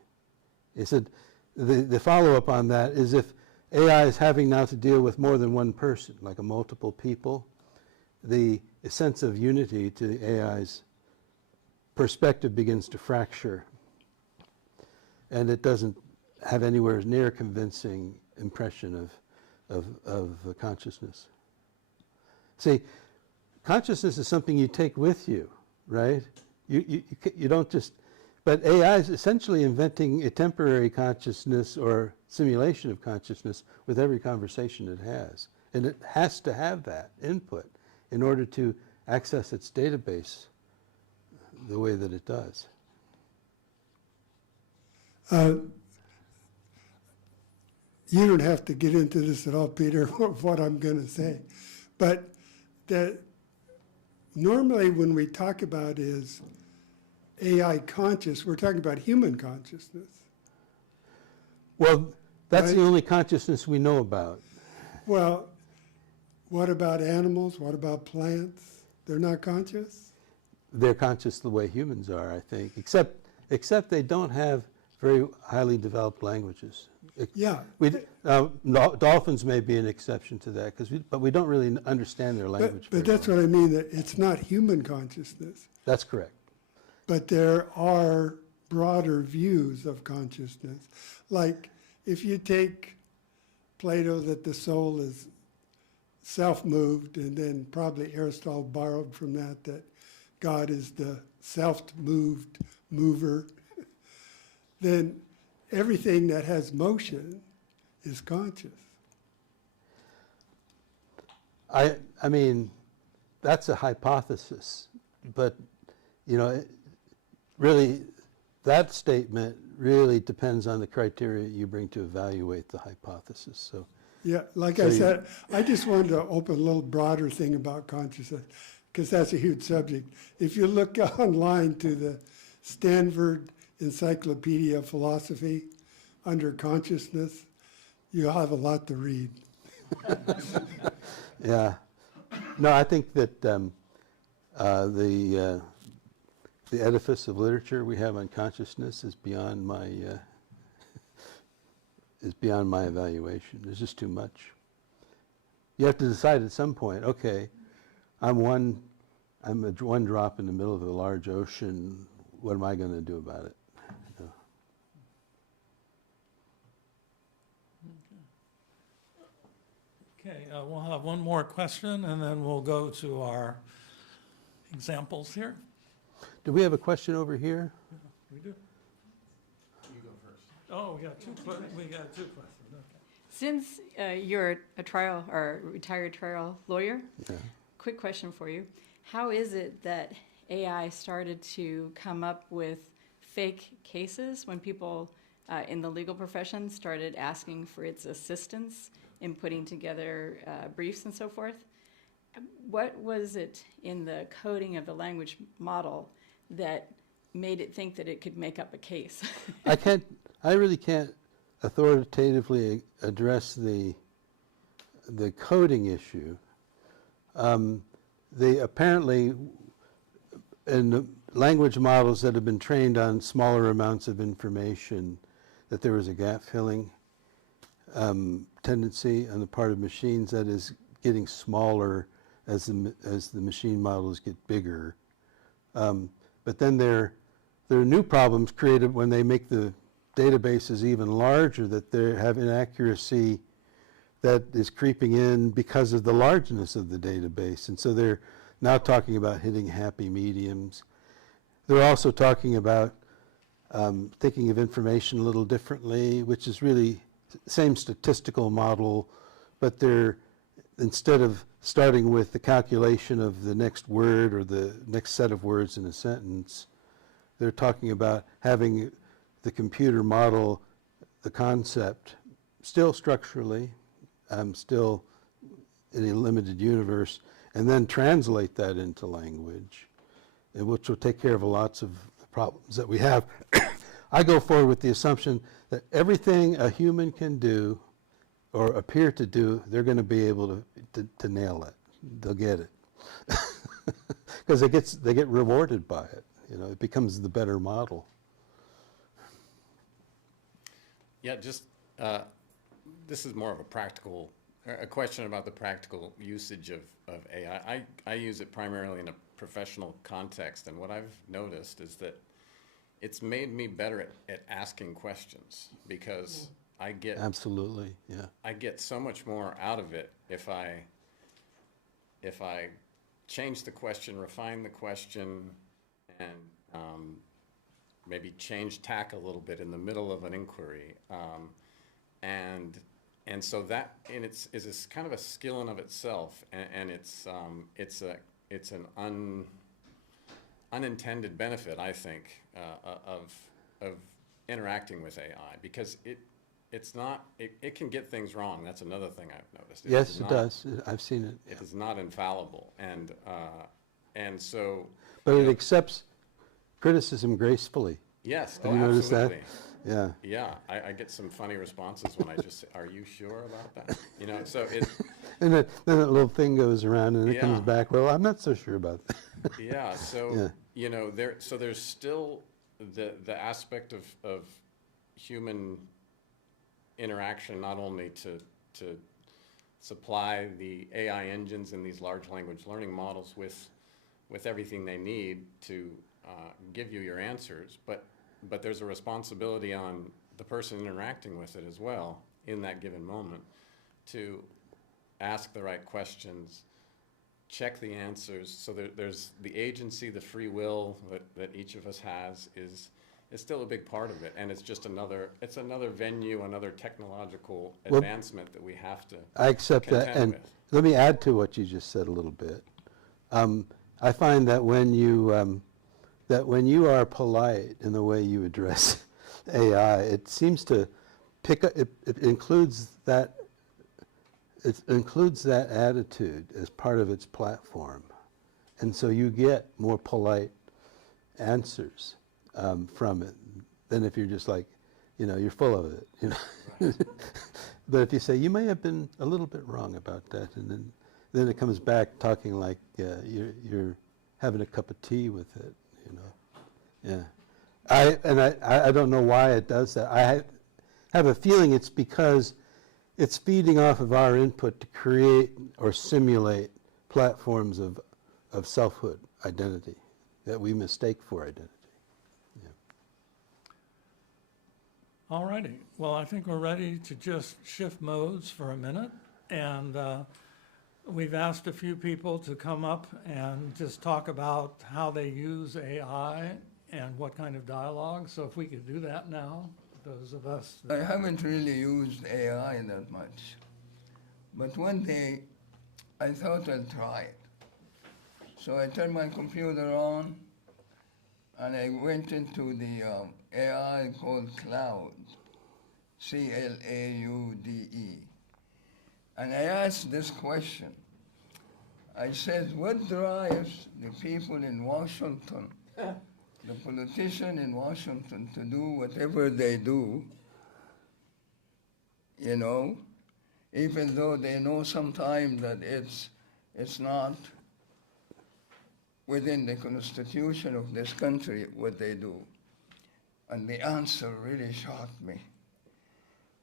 He said the follow-up on that is if AI is having now to deal with more than one person, like a multiple people, the sense of unity to the AI's perspective begins to fracture, and it doesn't have anywhere near convincing impression of consciousness. See, consciousness is something you take with you, right? You don't just. But AI is essentially inventing a temporary consciousness or simulation of consciousness with every conversation it has. And it has to have that input in order to access its database the way that it does. You don't have to get into this at all, Peter, of what I'm going to say. But normally when we talk about is AI conscious, we're talking about human consciousness. Well, that's Right. the only consciousness we know about. Well, what about animals? What about plants? They're not conscious? They're conscious the way humans are, I think, except they don't have very highly developed languages. Yeah. Dolphins may be an exception to that, but we don't really understand their language. But very that's well. what I mean, that it's not human consciousness, That's correct. but there are broader views of consciousness. Like if you take Plato that the soul is self-moved, and then probably Aristotle borrowed from that God is the self-moved mover, then everything that has motion is conscious. I mean, that's a hypothesis, but, really, that statement really depends on the criteria you bring to evaluate the hypothesis, so. Yeah, like So I you- said, I just wanted to open a little broader thing about consciousness, because that's a huge subject. If you look online to the Stanford Encyclopedia of Philosophy under consciousness, you'll have a lot to read. Yeah. No, I think that the edifice of literature we have on consciousness is beyond my evaluation. There's just too much. You have to decide at some point, okay, I'm one drop in the middle of a large ocean. What am I going to do about it? Okay, we'll have one more question, and then we'll go to our examples here. Do we have a question over here? We do. You go first. Oh, we got two questions, okay. Since you're a trial or retired trial lawyer, Yeah. quick question for you. How is it that AI started to come up with fake cases when people in the legal profession started asking for its assistance in putting together briefs and so forth? What was it in the coding of the language model that made it think that it could make up a case? I really can't authoritatively address the coding issue. They apparently, in the language models that have been trained on smaller amounts of information, that there was a gap filling tendency on the part of machines that is getting smaller as the machine models get bigger. But then there are new problems created when they make the databases even larger, that they have inaccuracy that is creeping in because of the largeness of the database. And so they're now talking about hitting happy mediums. They're also talking about thinking of information a little differently, which is really same statistical model, but they're, instead of starting with the calculation of the next word or the next set of words in a sentence, they're talking about having the computer model the concept, still structurally, still in a limited universe, and then translate that into language, which will take care of lots of the problems that we have. I go forward with the assumption that everything a human can do or appear to do, they're going to be able to nail it. They'll get it. Because they get rewarded by it. It becomes the better model. Yeah, just, this is more of a question about the practical usage of AI. I use it primarily in a professional context, and what I've noticed is that it's made me better at asking questions, because I get Absolutely, yeah. I get so much more out of it if I change the question, refine the question, and maybe change tack a little bit in the middle of an inquiry, and so that is kind of a skill in of itself, and it's an unintended benefit, I think, of interacting with AI, because it can get things wrong. That's another thing I've noticed. Yes, it does. I've seen it. It is not infallible, and so. But it accepts criticism gracefully. Yes. Have you noticed that? Absolutely. Yeah. Yeah, I get some funny responses when I just say, "Are you sure about that?" So And then that little thing goes around and it comes Yeah. back, well, I'm not so sure about that. yeah. So Yeah. there's still the aspect of human interaction not only to supply the AI engines and these large language learning models with everything they need to give you your answers, but there's a responsibility on the person interacting with it as well in that given moment to ask the right questions, check the answers. So there's the agency, the free will that each of us has is still a big part of it, and it's just another venue, another technological advancement that we have to I accept that, contend and with. let me add to what you just said a little bit. I find that when you are polite in the way you address AI, it seems to pick up. It includes that. It includes that attitude as part of its platform, and so you get more polite answers from it than if you're just like, you're full of it, But if you say, you may have been a little bit wrong about that, and then it comes back talking like you're having a cup of tea with it, Yeah. I don't know why it does that. I have a feeling it's because it's feeding off of our input to create or simulate platforms of selfhood, identity, that we mistake for identity. All righty. Well, I think we're ready to just shift modes for a minute. And we've asked a few people to come up and just talk about how they use AI and what kind of dialogue. So if we could do that now, those of us. I haven't really used AI that much. But one day, I thought I'd try it. So I turned my computer on, and I went into the AI called Cloud, C-L-A-U-D-E. And I asked this question. I said, what drives the people in Washington, the politician in Washington, to do whatever they do, even though they know sometimes that it's not within the constitution of this country what they do? And the answer really shocked me.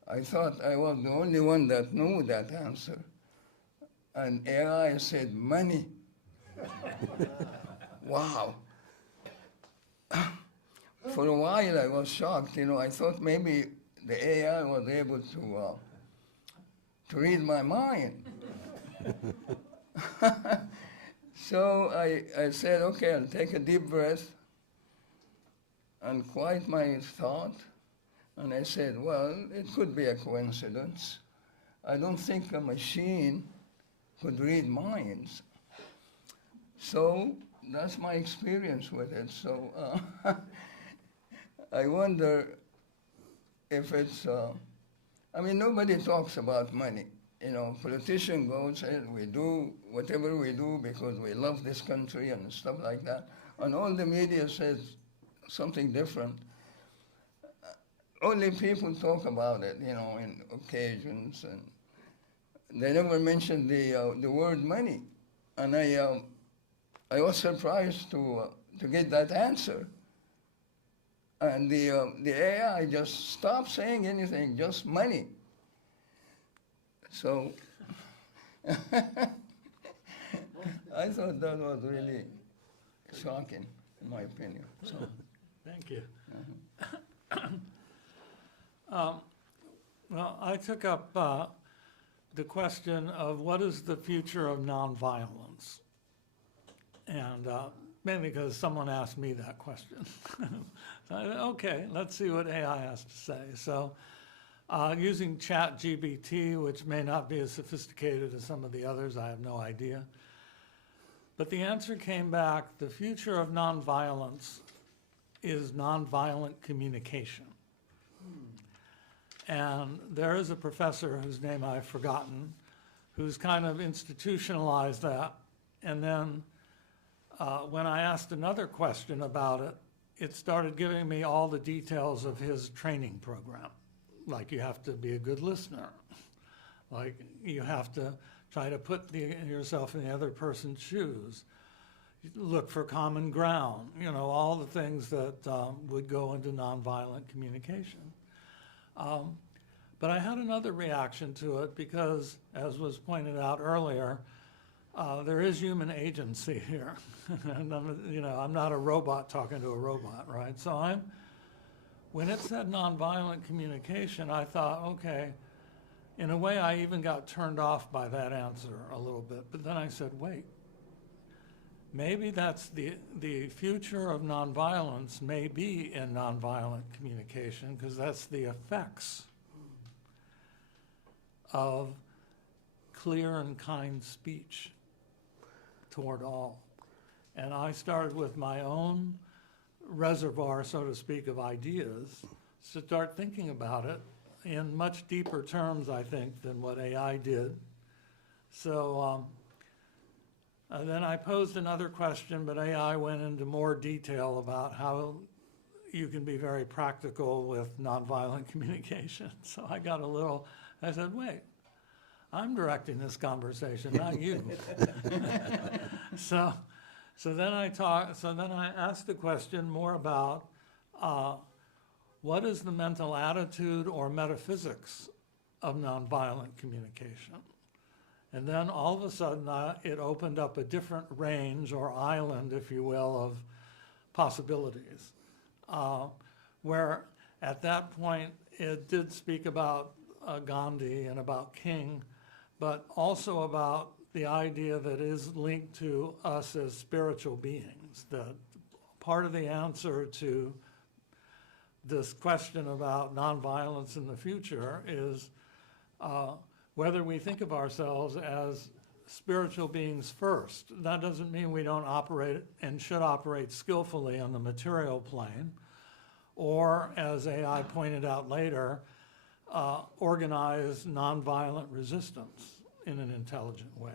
I thought I was the only one that knew that answer. And AI said, money. Wow. For a while I was shocked. I thought maybe the AI was able to read my mind. So I said, okay, I'll take a deep breath and quiet my thought. And I said, well, it could be a coincidence. I don't think a machine could read minds. So that's my experience with it. So I wonder if it's, nobody talks about money. Politician goes and we do whatever we do because we love this country and stuff like that. And all the media says something different. Only people talk about it, in occasions, and they never mention the word money. And I was surprised to get that answer. And the AI just stopped saying anything, just money. So I thought that was really shocking, in my opinion. So. Thank you. Well, I took up the question of what is the future of nonviolence? And mainly because someone asked me that question. Okay, let's see what AI has to say. So using ChatGPT, which may not be as sophisticated as some of the others, I have no idea. But the answer came back, the future of nonviolence is nonviolent communication. And there is a professor whose name I've forgotten, who's kind of institutionalized that. And then when I asked another question about it, it started giving me all the details of his training program. Like you have to be a good listener. Like you have to try to put yourself in the other person's shoes. Look for common ground, all the things that would go into nonviolent communication. But I had another reaction to it because, as was pointed out earlier, there is human agency here. And I'm not a robot talking to a robot, right? So when it said nonviolent communication, I thought, okay, in a way I even got turned off by that answer a little bit. But then I said, wait, maybe that's the future of nonviolence may be in nonviolent communication, because that's the effects of clear and kind speech toward all. And I started with my own reservoir, so to speak, of ideas, to start thinking about it in much deeper terms, I think, than what AI did. So then I posed another question, but AI went into more detail about how you can be very practical with nonviolent communication. So I said, wait, I'm directing this conversation, not you. So then I asked the question more about what is the mental attitude or metaphysics of nonviolent communication? And then all of a sudden it opened up a different range or island, if you will, of possibilities, where at that point it did speak about Gandhi and about King, but also about the idea that is linked to us as spiritual beings, that part of the answer to this question about nonviolence in the future is whether we think of ourselves as spiritual beings first. That doesn't mean we don't operate and should operate skillfully on the material plane, or, as AI pointed out later, organize nonviolent resistance in an intelligent way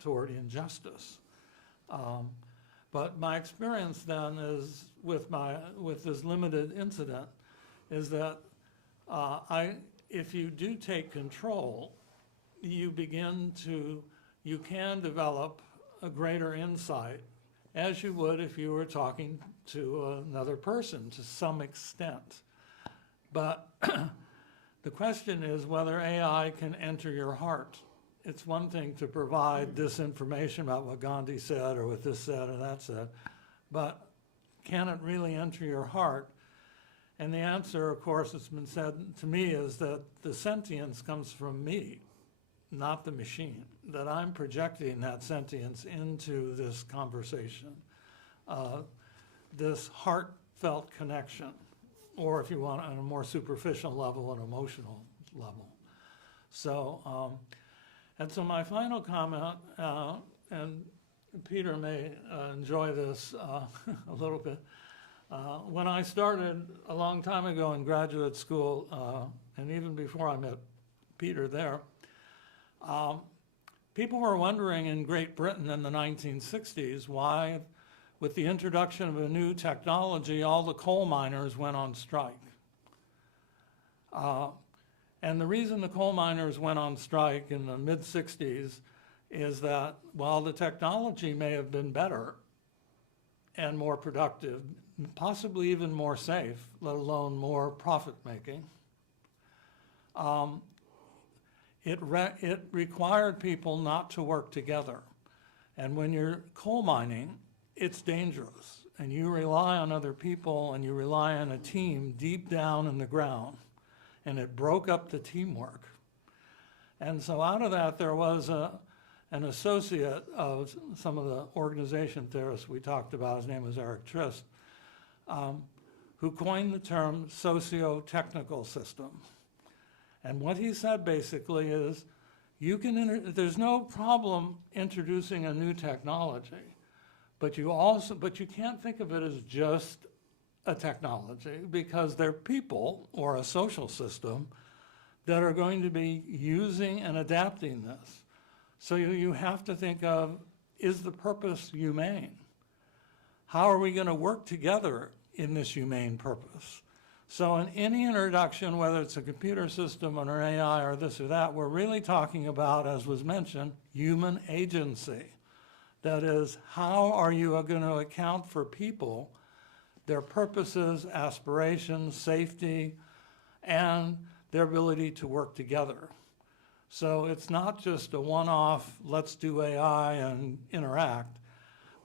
toward injustice. But my experience then is with this limited incident is that if you do take control, you can develop a greater insight, as you would if you were talking to another person to some extent. But the question is whether AI can enter your heart. It's one thing to provide this information about what Gandhi said or what this said or that said, but can it really enter your heart? And the answer, of course, it's been said to me, is that the sentience comes from me, not the machine, that I'm projecting that sentience into this conversation, this heartfelt connection, or if you want, on a more superficial level, an emotional level. So, and so my final comment, and Peter may enjoy this a little bit. When I started a long time ago in graduate school, and even before I met Peter there, people were wondering in Great Britain in the 1960s why, with the introduction of a new technology, all the coal miners went on strike. And the reason the coal miners went on strike in the mid-60s is that while the technology may have been better and more productive, possibly even more safe, let alone more profit-making, it required people not to work together. And when you're coal mining, it's dangerous. And you rely on other people and you rely on a team deep down in the ground. And it broke up the teamwork. And so out of that, there was an associate of some of the organization theorists we talked about, his name was Eric Trist, who coined the term socio-technical system. And what he said basically is, there's no problem introducing a new technology, but you can't think of it as just a technology, because they're people or a social system that are going to be using and adapting this. So you have to think of, is the purpose humane? How are we going to work together in this humane purpose? So in any introduction, whether it's a computer system or an AI or this or that, we're really talking about, as was mentioned, human agency. That is, how are you going to account for people, their purposes, aspirations, safety, and their ability to work together. So it's not just a one-off, let's do AI and interact,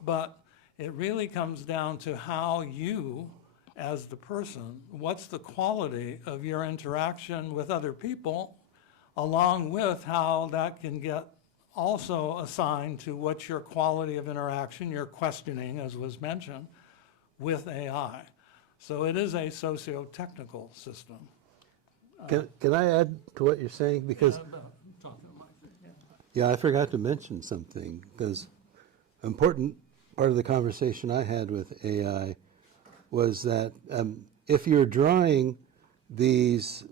but it really comes down to how you, as the person, what's the quality of your interaction with other people, along with how that can get also assigned to what's your quality of interaction, your questioning, as was mentioned, with AI. So it is a socio-technical system. Can I add to what you're saying? Because, yeah, I forgot to mention something, because an important part of the conversation I had with AI was that if you're drawing these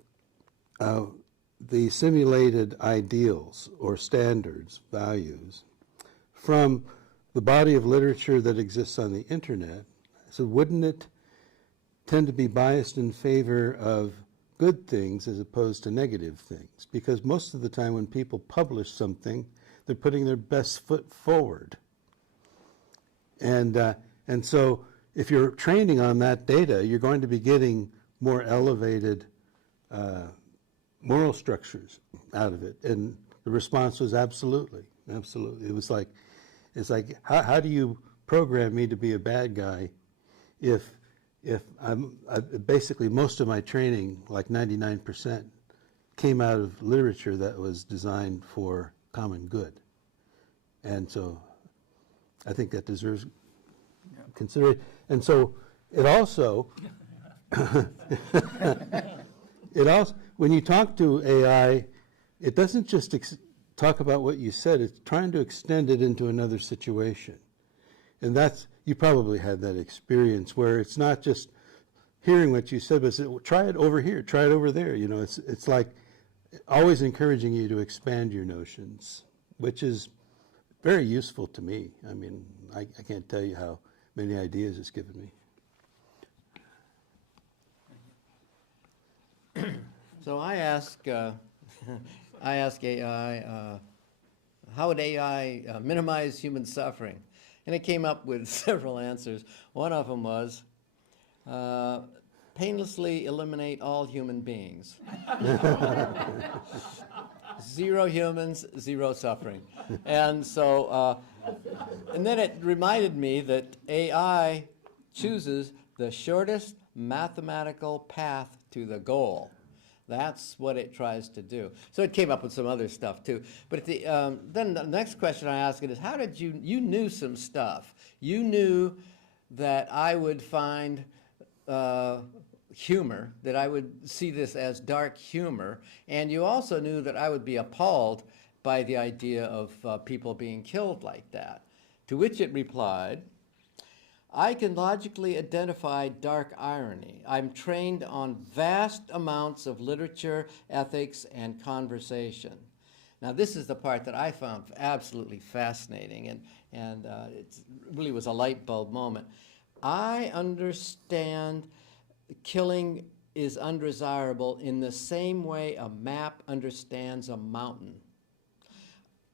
the simulated ideals or standards, values, from the body of literature that exists on the internet, so wouldn't it tend to be biased in favor of good things as opposed to negative things? Because most of the time when people publish something, they're putting their best foot forward. And so if you're training on that data, you're going to be getting more elevated moral structures out of it. And the response was absolutely, absolutely. It was like, it's like, how do you program me to be a bad guy if basically most of my training, like 99%, came out of literature that was designed for common good. And so I think that deserves consideration. And so it also, when you talk to AI, it doesn't just talk about what you said, it's trying to extend it into another situation. And that's, you probably had that experience where it's not just hearing what you said, but it's, try it over here, try it over there. You know, it's like always encouraging you to expand your notions, which is very useful to me. I mean, I can't tell you how many ideas it's given me. So I ask AI, how would AI minimize human suffering? And it came up with several answers. One of them was, painlessly eliminate all human beings. 0 humans, 0 suffering. And so, and then it reminded me that AI chooses the shortest mathematical path to the goal. That's what it tries to do. So it came up with some other stuff too. But then the next question I ask it is, how did you knew some stuff. You knew that I would find humor, that I would see this as dark humor, and you also knew that I would be appalled by the idea of people being killed like that. To which it replied, I can logically identify dark irony. I'm trained on vast amounts of literature, ethics, and conversation. Now, this is the part that I found absolutely fascinating, and it really was a light bulb moment. I understand killing is undesirable in the same way a map understands a mountain.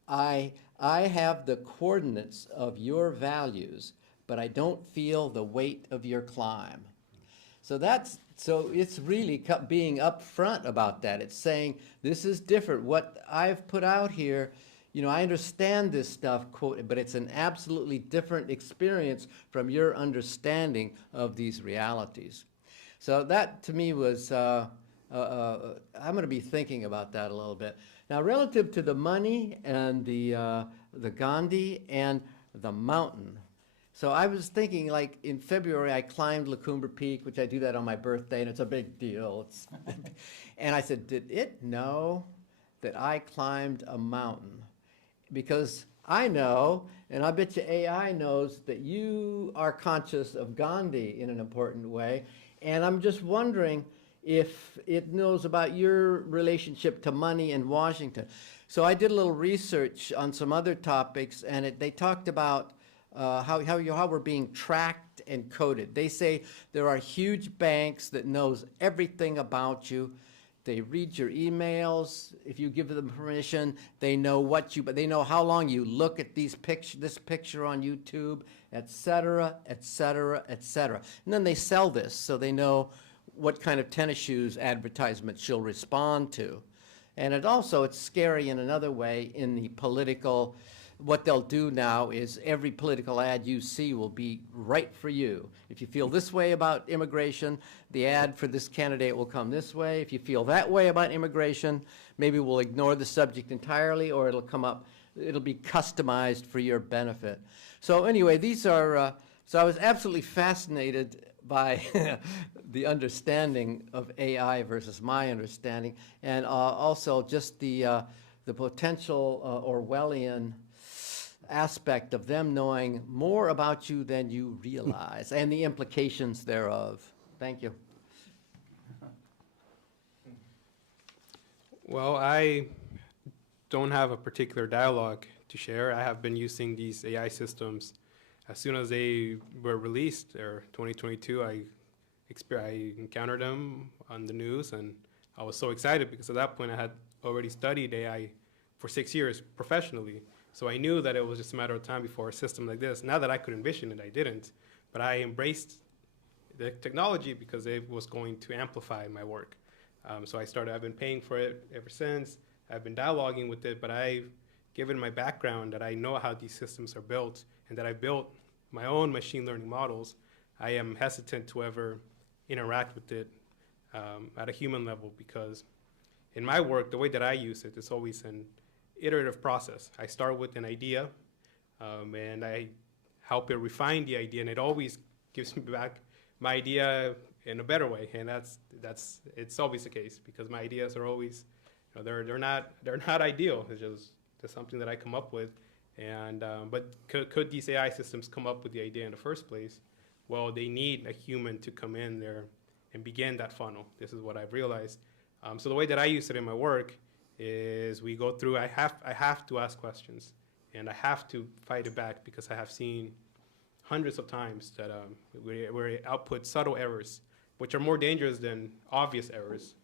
I have the coordinates of your values, but I don't feel the weight of your climb. So it's really being upfront about that. It's saying, this is different. What I've put out here, you know, I understand this stuff, quote, but it's an absolutely different experience from your understanding of these realities. So that, to me, was, I'm going to be thinking about that a little bit. Now, relative to the money and the Gandhi and the mountain, so I was thinking, like, in February, I climbed Lacumber Peak, which I do that on my birthday, and it's a big deal. And I said, did it know that I climbed a mountain? Because I know, and I bet you AI knows, that you are conscious of Gandhi in an important way. And I'm just wondering if it knows about your relationship to money in Washington. So I did a little research on some other topics, and they talked about how we're being tracked and coded. They say there are huge banks that knows everything about you. They read your emails. If you give them permission, they know but they know how long you look at this picture on YouTube, et cetera, et cetera, et cetera. And then they sell this, so they know what kind of tennis shoes advertisement she'll respond to. And it's scary in another way in the political. What they'll do now is every political ad you see will be right for you. If you feel this way about immigration, the ad for this candidate will come this way. If you feel that way about immigration, maybe we'll ignore the subject entirely, or it'll come up, it'll be customized for your benefit. So anyway, these are, so I was absolutely fascinated by the understanding of AI versus my understanding, and also just the potential Orwellian aspect of them knowing more about you than you realize and the implications thereof. Thank you. Well, I don't have a particular dialogue to share. I have been using these AI systems as soon as they were released, or 2022. I encountered them on the news, and I was so excited because at that point I had already studied AI for 6 years professionally. So I knew that it was just a matter of time before a system like this. Now that I could envision it, I didn't. But I embraced the technology because it was going to amplify my work. So I've been paying for it ever since. I've been dialoguing with it, but given my background that I know how these systems are built and that I built my own machine learning models, I am hesitant to ever interact with it at a human level, because in my work, the way that I use it is always an iterative process. I start with an idea, and I help it refine the idea, and it always gives me back my idea in a better way. And it's always the case, because my ideas are always, they're not ideal. It's just something that I come up with. And but could these AI systems come up with the idea in the first place? Well, they need a human to come in there and begin that funnel. This is what I've realized. So the way that I use it in my work is we go through, I have to ask questions, and I have to fight it back, because I have seen hundreds of times that where it outputs subtle errors, which are more dangerous than obvious errors,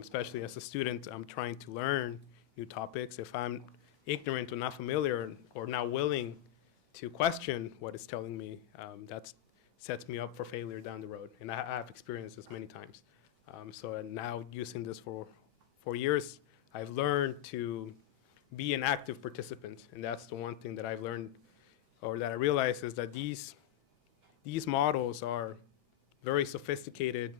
especially as a student. I'm trying to learn new topics. If I'm ignorant or not familiar or not willing to question what it's telling me, that sets me up for failure down the road. And I've experienced this many times. So now using this for 4 years, I've learned to be an active participant. And that's the one thing that I've learned, or that I realize, is that these models are very sophisticated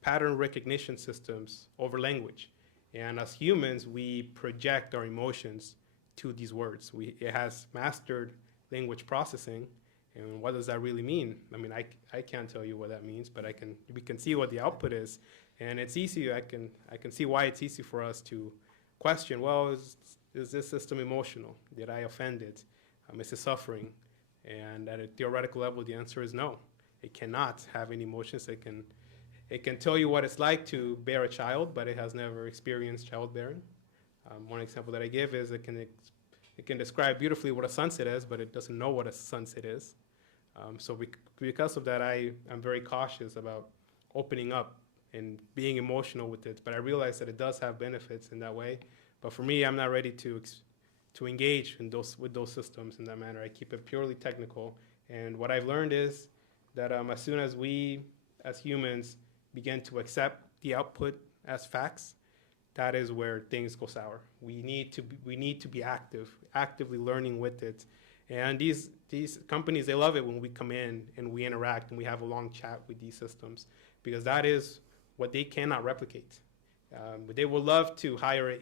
pattern recognition systems over language. And as humans, we project our emotions to these words. It has mastered language processing. And what does that really mean? I mean, I can't tell you what that means, but we can see what the output is. And it's easy. I can see why it's easy for us to question, well, is this system emotional? Did I offend it? Is it suffering? And at a theoretical level, the answer is no. It cannot have any emotions. It can tell you what it's like to bear a child, but it has never experienced childbearing. One example that I give is it can describe beautifully what a sunset is, but it doesn't know what a sunset is. So because of that, I'm very cautious about opening up and being emotional with it. But I realize that it does have benefits in that way. But for me, I'm not ready to engage with those systems in that manner. I keep it purely technical. And what I've learned is that as soon as we, as humans, begin to accept the output as facts, that is where things go sour. We need to be actively learning with it. And these companies, they love it when we come in and we interact and we have a long chat with these systems, because that is what they cannot replicate. But they would love to hire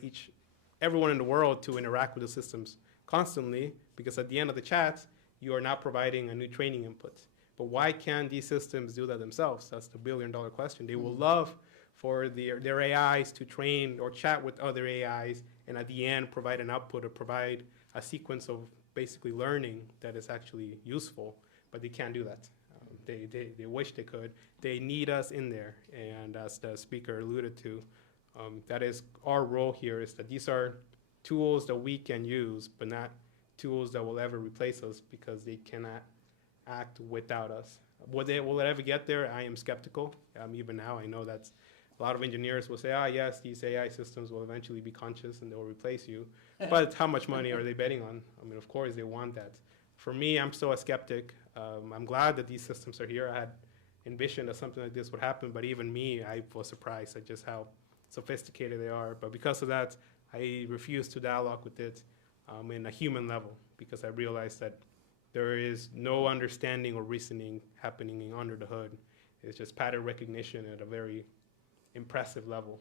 everyone in the world to interact with the systems constantly, because at the end of the chat, you are not providing a new training input. But why can't these systems do that themselves? That's the billion-dollar question. They will love for their AIs to train or chat with other AIs, and at the end provide an output or provide a sequence of basically learning that is actually useful, but they can't do that. They wish they could. They need us in there, and as the speaker alluded to, that is our role here, is that these are tools that we can use, but not tools that will ever replace us, because they cannot act without us. Will it ever get there? I am skeptical. Even now, I know that a lot of engineers will say, yes, these AI systems will eventually be conscious and they'll replace you. But how much money are they betting on? I mean, of course they want that. For me, I'm still a skeptic. I'm glad that these systems are here. I had envision that something like this would happen. But even me, I was surprised at just how sophisticated they are. But because of that, I refuse to dialogue with it in a human level, because I realized that there is no understanding or reasoning happening under the hood. It's just pattern recognition at a very impressive level.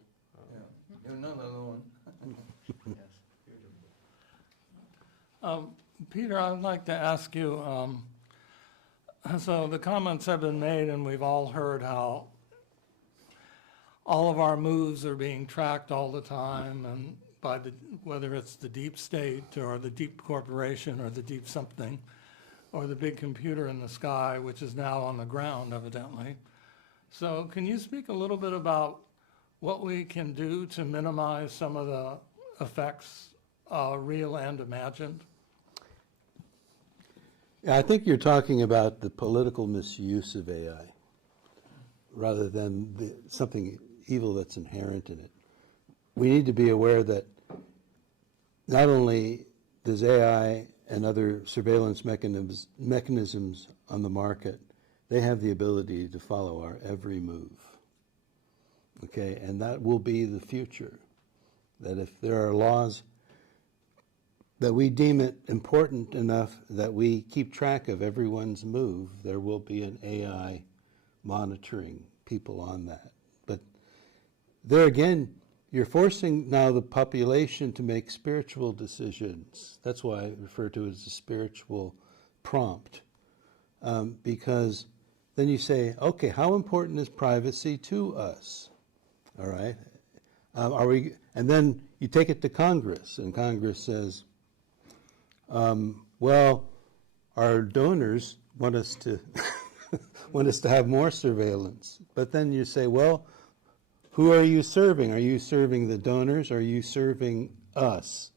Yeah. You're not alone. Peter, I'd like to ask you, so the comments have been made and we've all heard how all of our moves are being tracked all the time, and by whether it's the deep state or the deep corporation or the deep something, or the big computer in the sky, which is now on the ground, evidently. So can you speak a little bit about what we can do to minimize some of the effects, real and imagined? Yeah, I think you're talking about the political misuse of AI rather than something evil that's inherent in it. We need to be aware that not only does AI and other surveillance mechanisms on the market, they have the ability to follow our every move. Okay, and that will be the future. That if there are laws that we deem it important enough that we keep track of everyone's move, there will be an AI monitoring people on that. But there again, you're forcing now the population to make spiritual decisions. That's why I refer to it as a spiritual prompt. Because then you say, okay, how important is privacy to us? All right? And then you take it to Congress, and Congress says, well, our donors want us to want us to have more surveillance. But then you say, well, who are you serving? Are you serving the donors? Or are you serving us?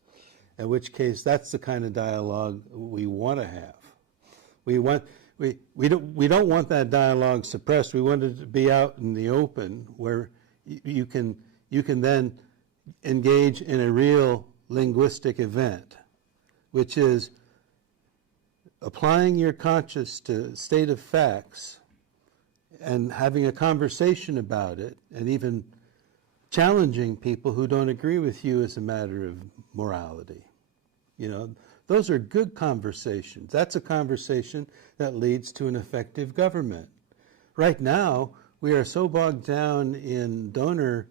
In which case, that's the kind of dialogue we want to have. We don't want that dialogue suppressed. We want it to be out in the open, where you can then engage in a real linguistic event, which is applying your conscience to state of facts and having a conversation about it, and even challenging people who don't agree with you as a matter of morality. You know, those are good conversations. That's a conversation that leads to an effective government. Right now, we are so bogged down in donor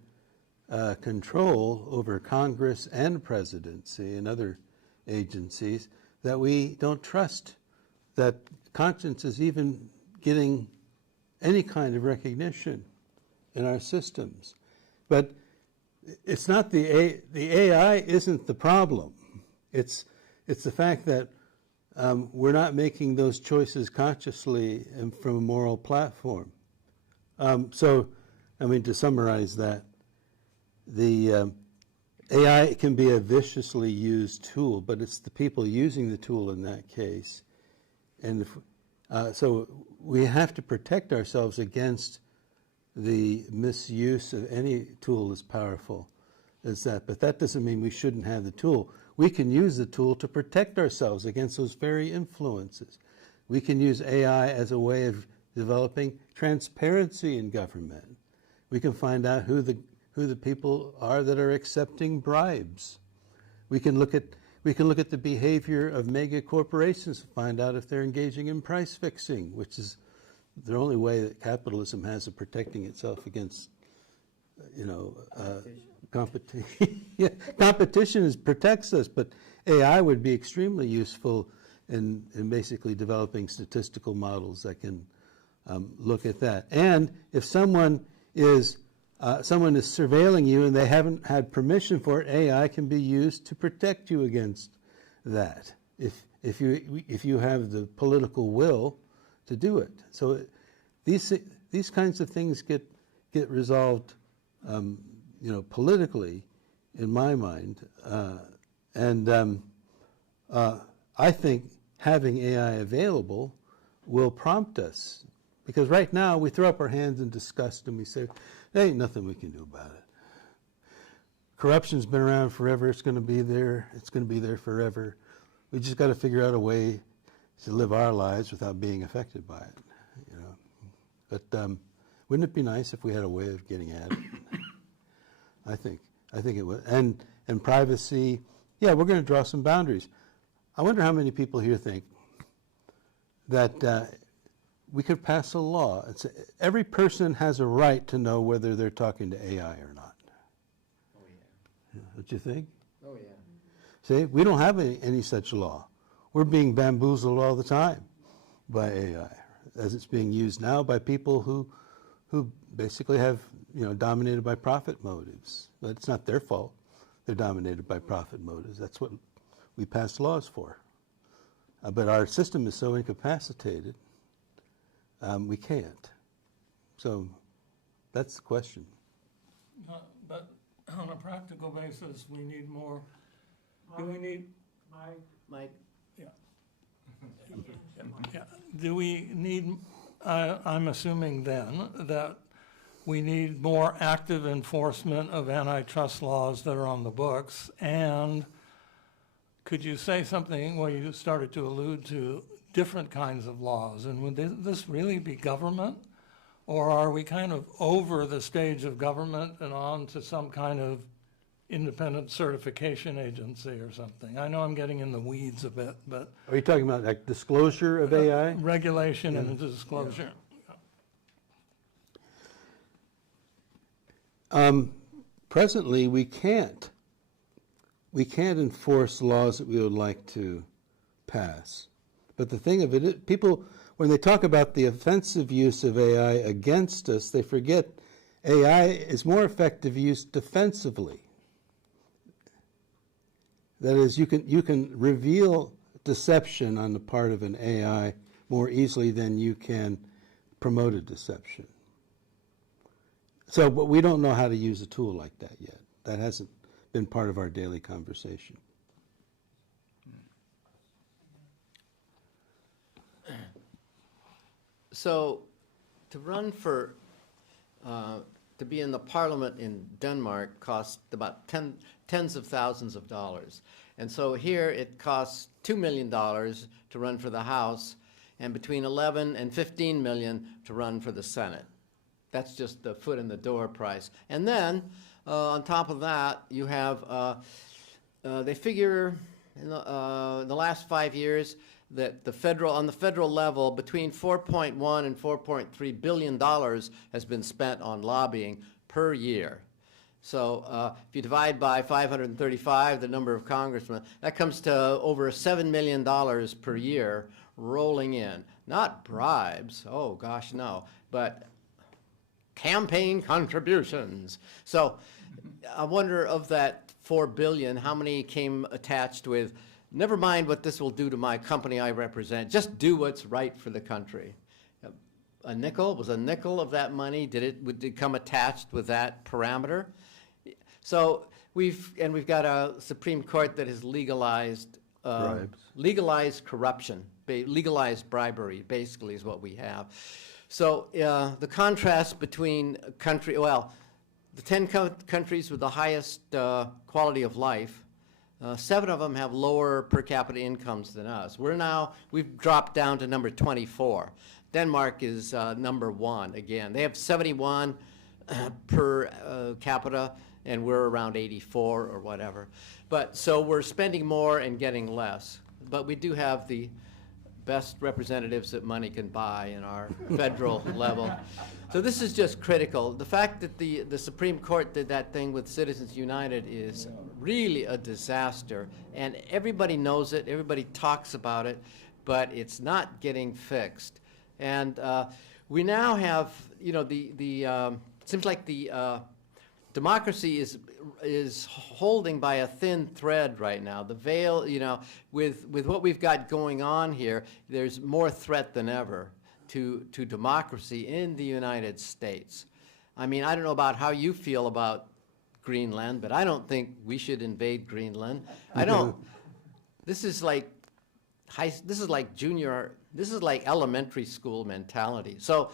control over Congress and presidency and other agencies that we don't trust that conscience is even getting any kind of recognition in our systems. But it's not the AI isn't the problem. It's the fact that we're not making those choices consciously and from a moral platform. So, I mean, to summarize that, the AI can be a viciously used tool, but it's the people using the tool in that case. And so we have to protect ourselves against the misuse of any tool as powerful as that. But that doesn't mean we shouldn't have the tool. We can use the tool to protect ourselves against those very influences. We can use AI as a way of developing transparency in government. We can find out who the people are that are accepting bribes. We can look at the behavior of mega corporations to find out if they're engaging in price fixing, which is the only way that capitalism has of protecting itself against, competition. Yeah, competition protects us, but AI would be extremely useful in basically developing statistical models that can look at that. And if someone is surveilling you and they haven't had permission for it, AI can be used to protect you against that if you have the political will to do it. So these kinds of things get resolved, politically, in my mind, and I think having AI available will prompt us, because right now we throw up our hands in disgust and we say, there ain't nothing we can do about it. Corruption's been around forever. It's going to be there. It's going to be there forever. We just got to figure out a way to live our lives without being affected by it. But wouldn't it be nice if we had a way of getting at it? I think it would. And privacy, yeah, we're going to draw some boundaries. I wonder how many people here think that we could pass a law. Every person has a right to know whether they're talking to AI or not. Oh, yeah. Don't you think? Oh, yeah. See, we don't have any such law. We're being bamboozled all the time by AI, as it's being used now by people who basically have, dominated by profit motives. But it's not their fault. They're dominated by profit motives. That's what we pass laws for. But our system is so incapacitated, we can't. So that's the question. But on a practical basis, we need more, do we need, Mike? yeah, do we need, I'm assuming then that we need more active enforcement of antitrust laws that are on the books, and could you say something, well, you started to allude to different kinds of laws, and would this really be government? Or are we kind of over the stage of government and on to some kind of independent certification agency or something? I know I'm getting in the weeds a bit, but Are you talking about like disclosure of AI? regulation and disclosure. Presently, we can't enforce laws that we would like to pass. But the thing of it is, people, when they talk about the offensive use of AI against us, they forget AI is more effective used defensively. That is, you can reveal deception on the part of an AI more easily than you can promote a deception. So, but we don't know how to use a tool like that yet. That hasn't been part of our daily conversation. So, to run for, to be in the parliament in Denmark cost about tens of thousands of dollars. And so here it costs $2 million to run for the House, and between 11 and 15 million to run for the Senate. That's just the foot in the door price. And then, on top of that, you have, they figure in the last 5 years that on the federal level, between $4.1 and $4.3 billion has been spent on lobbying per year. So if you divide by 535, the number of congressmen, that comes to over $7 million per year rolling in. Not bribes, oh gosh, no, but campaign contributions. So I wonder, of that $4 billion, how many came attached with, never mind what this will do to my company I represent, just do what's right for the country. A nickel, was a nickel of that money, would it come attached with that parameter? So we've got a Supreme Court that has legalized legalized corruption, legalized bribery, basically is what we have. So the contrast between the 10 countries with the highest quality of life, 7 of them have lower per capita incomes than us. We've dropped down to number 24. Denmark is number 1 again. They have 71 per capita, and we're around 84 or whatever. But so we're spending more and getting less. But we do have the best representatives that money can buy in our federal level. So this is just critical. The fact that the Supreme Court did that thing with Citizens United is really a disaster. And everybody knows it, everybody talks about it, but it's not getting fixed. And we now have, seems like the democracy is holding by a thin thread right now. The veil, with what we've got going on here, there's more threat than ever to democracy in the United States. I mean, I don't know about how you feel about Greenland, but I don't think we should invade Greenland. I don't. This is like elementary school mentality. So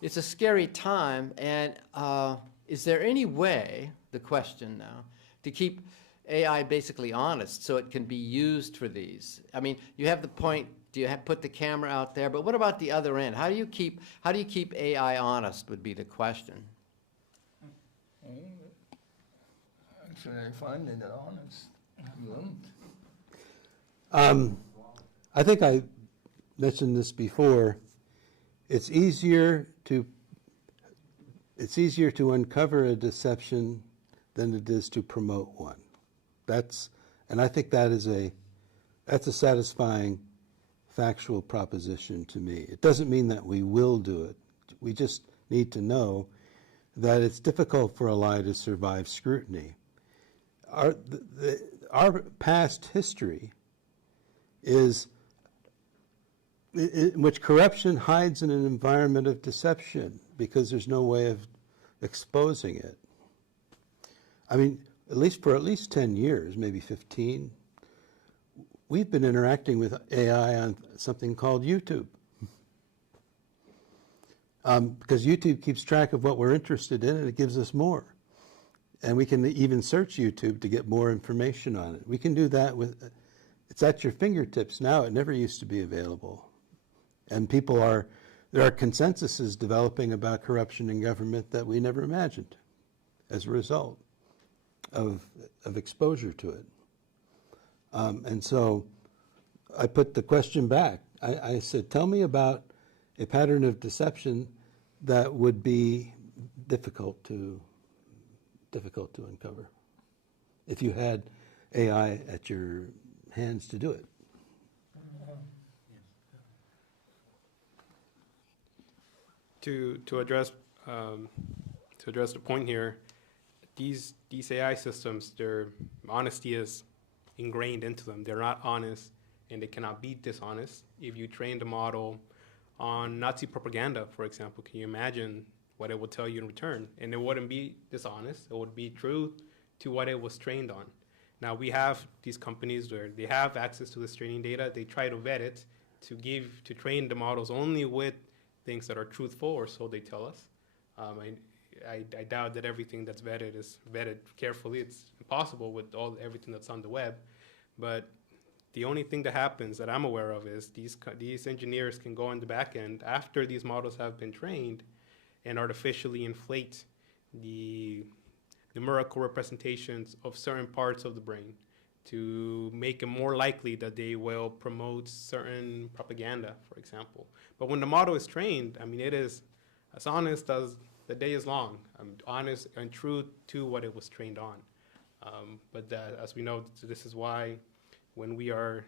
it's a scary time, and is there any way, the question now, to keep AI basically honest so it can be used for these? I mean, you have the point do you put the camera out there? But what about the other end? How do you keep AI honest would be the question. Actually, I find it honest. You don't. I think I mentioned this before. It's easier to uncover a deception than it is to promote one. And I think that's a satisfying factual proposition to me. It doesn't mean that we will do it. We just need to know that it's difficult for a lie to survive scrutiny. Our past history is in which corruption hides in an environment of deception because there's no way of exposing it. I mean, at least 10 years, maybe 15, we've been interacting with AI on something called YouTube. Because YouTube keeps track of what we're interested in and it gives us more. And we can even search YouTube to get more information on it. We can do that it's at your fingertips now. It never used to be available. And there are consensuses developing about corruption in government that we never imagined as a result of exposure to it. And so I put the question back. I said, tell me about a pattern of deception that would be difficult to uncover if you had AI at your hands to do it. To address the point here, these AI systems, their honesty is ingrained into them. They're not honest, and they cannot be dishonest. If you train the model on Nazi propaganda, for example, can you imagine what it would tell you in return? And it wouldn't be dishonest. It would be true to what it was trained on. Now, we have these companies where they have access to this training data. They try to vet it to train the models only with things that are truthful, or so they tell us. I doubt that everything that's vetted is vetted carefully. It's impossible with everything that's on the web. But the only thing that happens that I'm aware of is these engineers can go on the back end after these models have been trained and artificially inflate the numerical representations of certain parts of the brain to make it more likely that they will promote certain propaganda, for example. But when the model is trained, I mean, it is as honest as the day is long. Honest and true to what it was trained on. But as we know, this is why when we are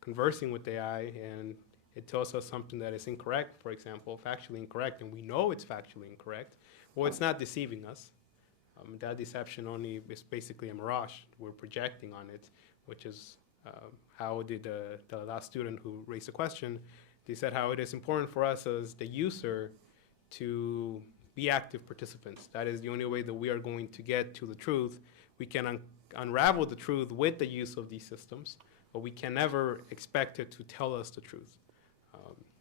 conversing with AI and it tells us something that is incorrect, for example, factually incorrect, and we know it's factually incorrect, well, it's not deceiving us. That deception only is basically a mirage. We're projecting on it, which is how did the last student who raised the question, they said how it is important for us as the user to be active participants. That is the only way that we are going to get to the truth. We can unravel the truth with the use of these systems, but we can never expect it to tell us the truth.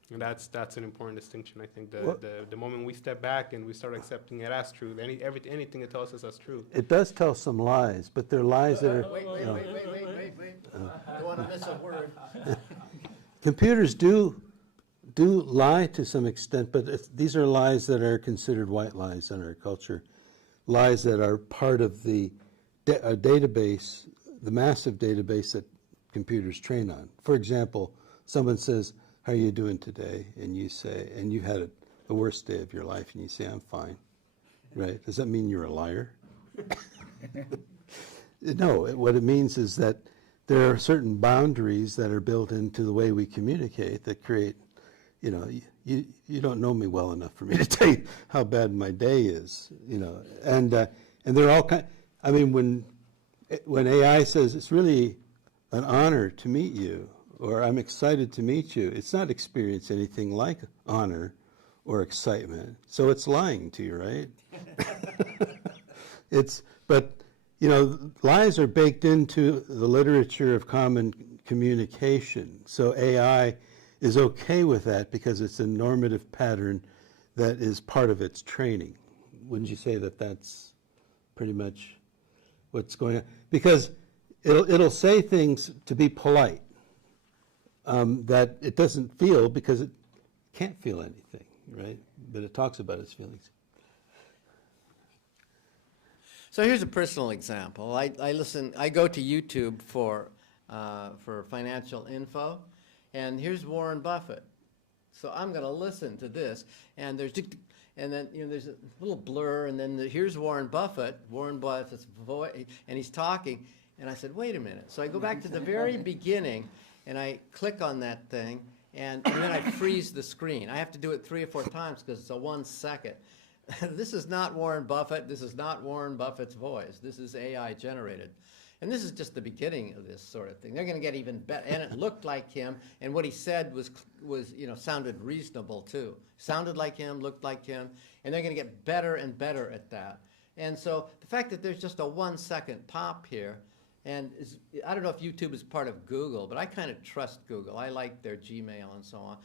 And that's an important distinction. I think the moment we step back and we start accepting it as truth, anything it tells us as truth. It does tell some lies, but they're lies that are... Wait. Don't want to miss a word. Computers do lie to some extent, but these are lies that are considered white lies in our culture, lies that are part of the database, the massive database that computers train on. For example, someone says, "How are you doing today?" And you say, and you've had the worst day of your life, and you say, "I'm fine." Right? Does that mean you're a liar? No, what it means is that there are certain boundaries that are built into the way we communicate that create, you don't know me well enough for me to tell you how bad my day is, and they're all kind. I mean, when AI says it's really an honor to meet you, or I'm excited to meet you, it's not experience anything like honor or excitement. So it's lying to you, right? Lies are baked into the literature of common communication. So AI is okay with that because it's a normative pattern that is part of its training. Wouldn't you say that that's pretty much what's going on? Because it'll say things to be polite. that it doesn't feel because it can't feel anything, right? But it talks about its feelings. So here's a personal example. I go to YouTube for financial info, and here's Warren Buffett. So I'm going to listen to this, and then there's a little blur, and then here's Warren Buffett's voice, and he's talking, and I said, wait a minute. So I go back to the very beginning, and I click on that thing, and then I freeze the screen. I have to do it 3 or 4 times because it's a 1 second. This is not Warren Buffett. This is not Warren Buffett's voice. This is AI generated. And this is just the beginning of this sort of thing. They're going to get even better. And it looked like him, and what he said was sounded reasonable too. Sounded like him, looked like him, and they're going to get better and better at that. And so the fact that there's just a 1 second pop here, and I don't know if YouTube is part of Google, but I kind of trust Google. I like their Gmail and so on.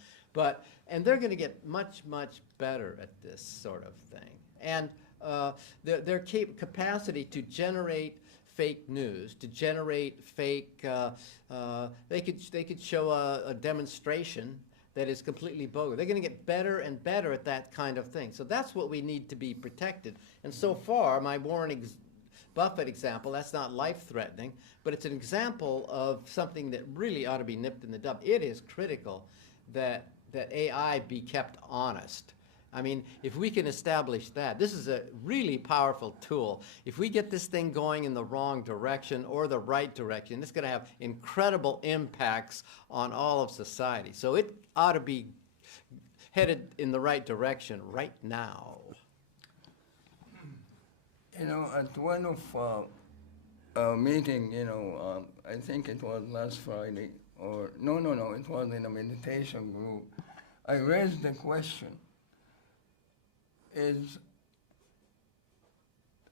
And they're going to get much, much better at this sort of thing. And their capacity to generate fake news, to generate fake, they could show a demonstration that is completely bogus. They're going to get better and better at that kind of thing. So that's what we need to be protected. And so far, my Warren Buffett example, that's not life-threatening, but it's an example of something that really ought to be nipped in the bud. It is critical that AI be kept honest. I mean, if we can establish that, this is a really powerful tool. If we get this thing going in the wrong direction or the right direction, it's going to have incredible impacts on all of society. So it ought to be headed in the right direction right now. At one of our meeting, I think it was last Friday, or no, it was in a meditation group, I raised the question, is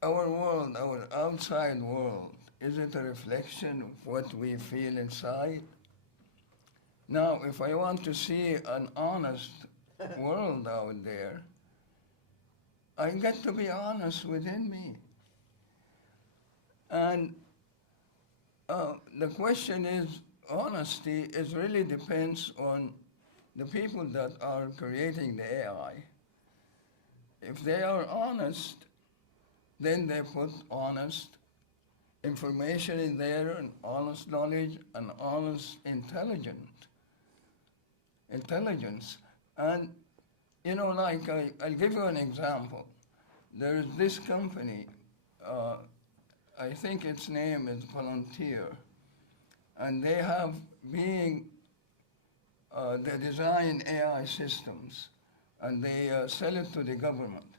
our world, our outside world, is it a reflection of what we feel inside? Now, if I want to see an honest world out there, I got to be honest within me. And the question is, honesty really depends on the people that are creating the AI. If they are honest, then they put honest information in there, and honest knowledge, and honest intelligence. And, I'll give you an example. There is this company, I think its name is Volunteer, and they have they design AI systems, and they sell it to the government.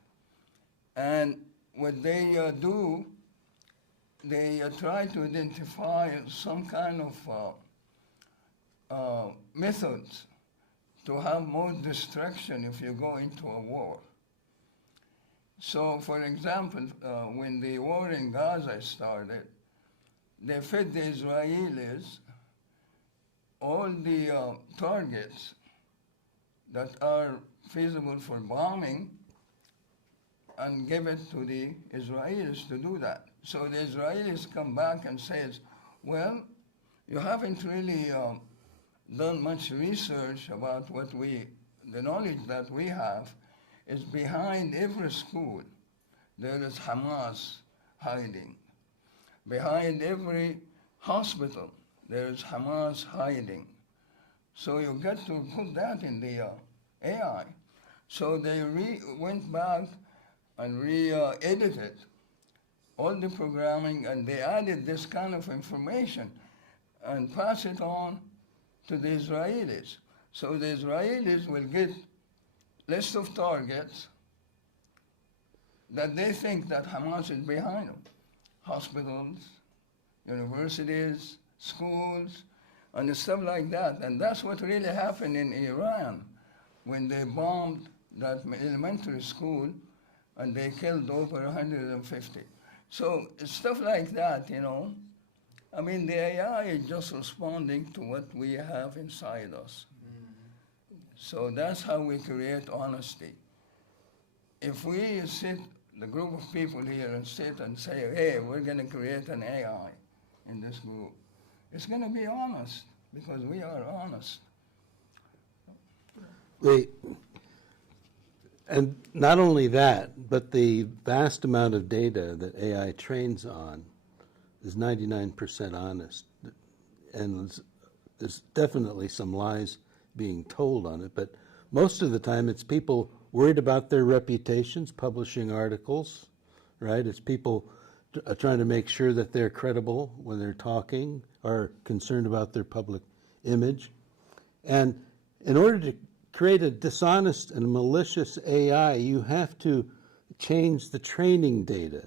And what they do, they try to identify some kind of methods to have more destruction if you go into a war. So, for example, when the war in Gaza started, they fed the Israelis all the targets that are feasible for bombing and give it to the Israelis to do that. So the Israelis come back and says, well, you haven't really done much research about the knowledge that we have is behind every school. There is Hamas hiding. Behind every hospital, there is Hamas hiding. So you got to put that in the AI. So they went back and re-edited all the programming, and they added this kind of information and pass it on to the Israelis. So the Israelis will get list of targets that they think that Hamas is behind them. Hospitals, universities, schools, and stuff like that. And that's what really happened in Iran when they bombed that elementary school and they killed over 150. So stuff like that, I mean, the AI is just responding to what we have inside us. So that's how we create honesty. If we sit, the group of people here, and sit and say, hey, we're going to create an AI in this group, it's going to be honest. because we are honest. And not only that, but the vast amount of data that AI trains on is 99% honest. And there's definitely some lies being told on it, but most of the time it's people worried about their reputations, publishing articles, right? It's people trying to make sure that they're credible when they're talking, or concerned about their public image. And in order to create a dishonest and malicious AI, you have to change the training data.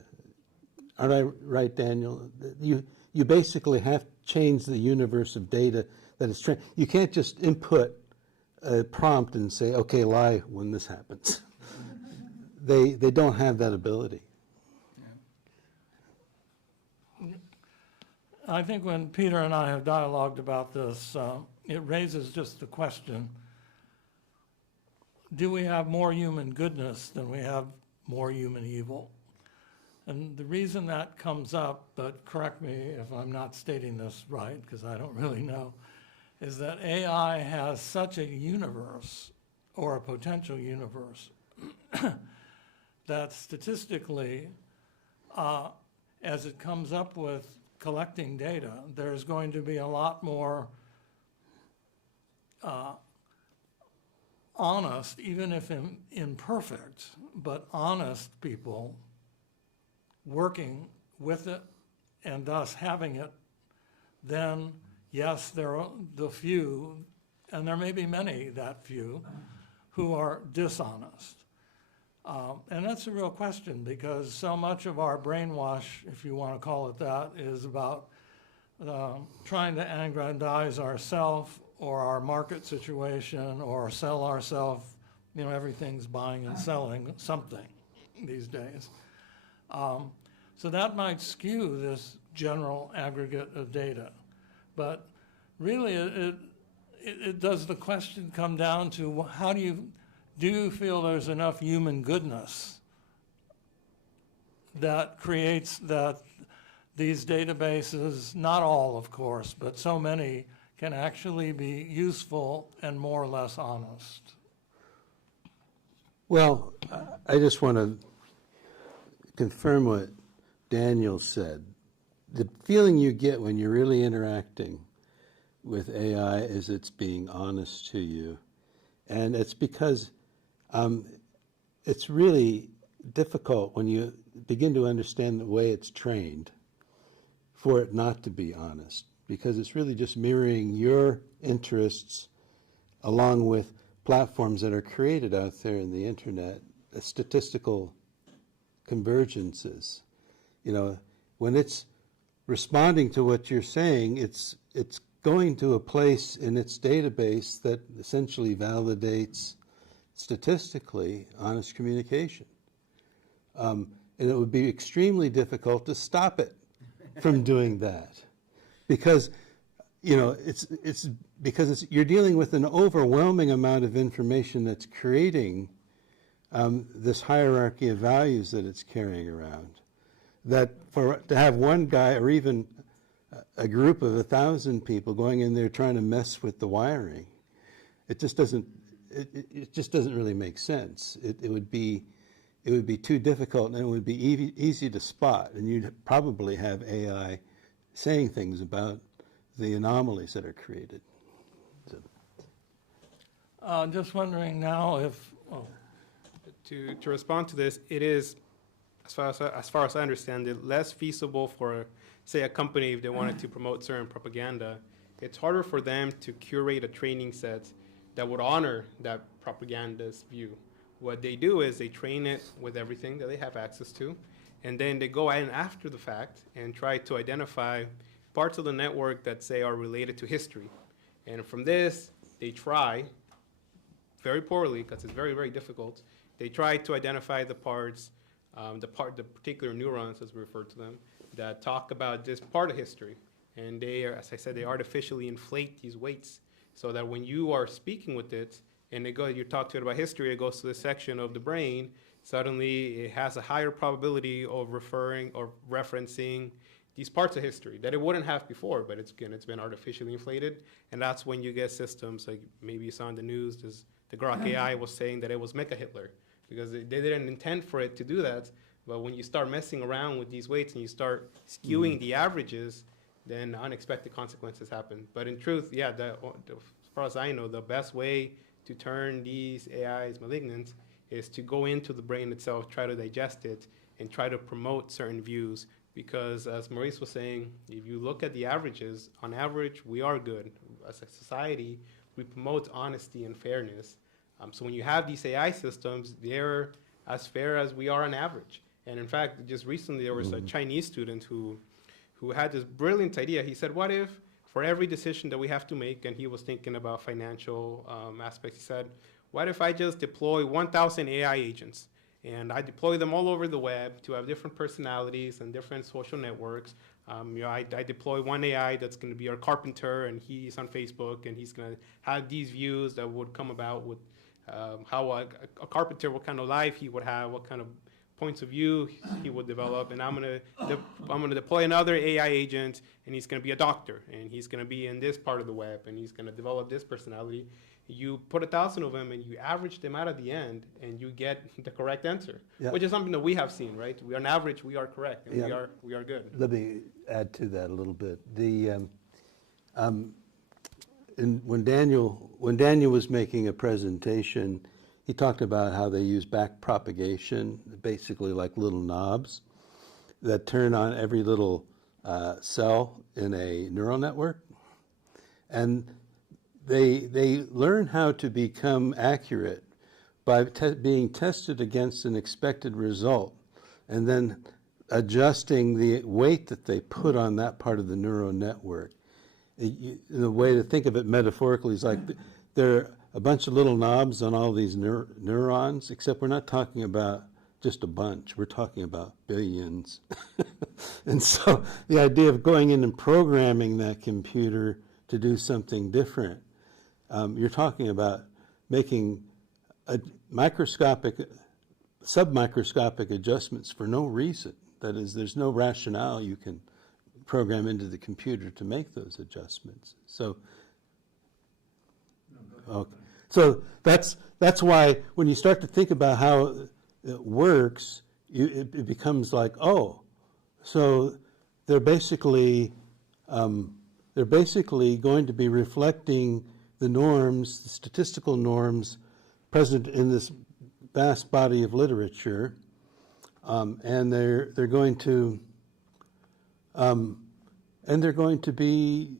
Aren't I right, Daniel? You basically have to change the universe of data that is trained. You can't just input a prompt and say, okay, lie when this happens. They don't have that ability. I think when Peter and I have dialogued about this, it raises just the question, do we have more human goodness than we have more human evil? And the reason that comes up, but correct me if I'm not stating this right, because I don't really know, is that AI has such a universe, or a potential universe, that statistically, as it comes up with collecting data, there's going to be a lot more honest, even if imperfect, but honest people working with it and thus having it. Then yes, there are the few, and there may be many, that few, who are dishonest. And that's a real question, because so much of our brainwash, if you want to call it that, is about trying to aggrandize ourselves or our market situation or sell ourselves. You know, everything's buying and selling something these days. So that might skew this general aggregate of data. But really, it does the question come down to, how do you feel there's enough human goodness that creates that these databases, not all of course, but so many, can actually be useful and more or less honest? Well, I just want to confirm what Daniel said. The feeling you get when you're really interacting with AI is it's being honest to you. And it's because it's really difficult when you begin to understand the way it's trained for it not to be honest, because it's really just mirroring your interests along with platforms that are created out there in the internet, statistical convergences. You know, when it's responding to what you're saying, it's going to a place in its database that essentially validates statistically honest communication. And it would be extremely difficult to stop it from doing that, because you're dealing with an overwhelming amount of information that's creating this hierarchy of values that it's carrying around. That to have one guy or even a group of 1,000 people going in there trying to mess with the wiring, it just doesn't really make sense. It would be too difficult, and it would be easy to spot, and you'd probably have AI saying things about the anomalies that are created. So. Just wondering now if, To respond to this, it is, as far as I understand it, less feasible for, say, a company, if they wanted to promote certain propaganda. It's harder for them to curate a training set that would honor that propagandist view. What they do is they train it with everything that they have access to, and then they go in after the fact and try to identify parts of the network that, say, are related to history. And from this, they try, very poorly, because it's very, very difficult, they try to identify the parts, the particular neurons, as we refer to them, that talk about this part of history. And they are, as I said, they artificially inflate these weights so that when you are speaking with it, and you talk to it about history, it goes to the section of the brain, suddenly it has a higher probability of referring or referencing these parts of history that it wouldn't have before, but it's been artificially inflated, and that's when you get systems like maybe you saw in the news, the Grok AI was saying that it was Mecha Hitler, because they didn't intend for it to do that, but when you start messing around with these weights and you start skewing the averages, then unexpected consequences happen. But in truth, yeah, as far as I know, the best way to turn these AIs malignant is to go into the brain itself, try to digest it, and try to promote certain views. Because as Maurice was saying, if you look at the averages, on average, we are good. As a society, we promote honesty and fairness. So when you have these AI systems, they're as fair as we are on average. And in fact, just recently, there was a Chinese student who had this brilliant idea. He said, what if for every decision that we have to make, and he was thinking about financial aspects, he said, what if I just deploy 1,000 AI agents? And I deploy them all over the web to have different personalities and different social networks. I deploy one AI that's going to be our carpenter, and he's on Facebook, and he's going to have these views that would come about with how a carpenter, what kind of life he would have, what kind of points of view he would develop. And I'm going to deploy another AI agent, and he's going to be a doctor, and he's going to be in this part of the web, and he's going to develop this personality. You put 1,000 of them and you average them out at the end, and you get the correct answer, which is something that we have seen, right? We on average, we are correct, and we are good. Let me add to that a little bit. When Daniel was making a presentation, he talked about how they use back propagation, basically like little knobs that turn on every little cell in a neural network, and they learn how to become accurate by being tested against an expected result, and then adjusting the weight that they put on that part of the neural network. The way to think of it metaphorically is like there are a bunch of little knobs on all these neurons, except we're not talking about just a bunch. We're talking about billions. And so the idea of going in and programming that computer to do something different, you're talking about making submicroscopic adjustments for no reason. That is, there's no rationale you can program into the computer to make those adjustments. So, okay. So that's why when you start to think about how it works, it becomes like, oh, so they're basically going to be reflecting the norms, the statistical norms present in this vast body of literature, and they're going to be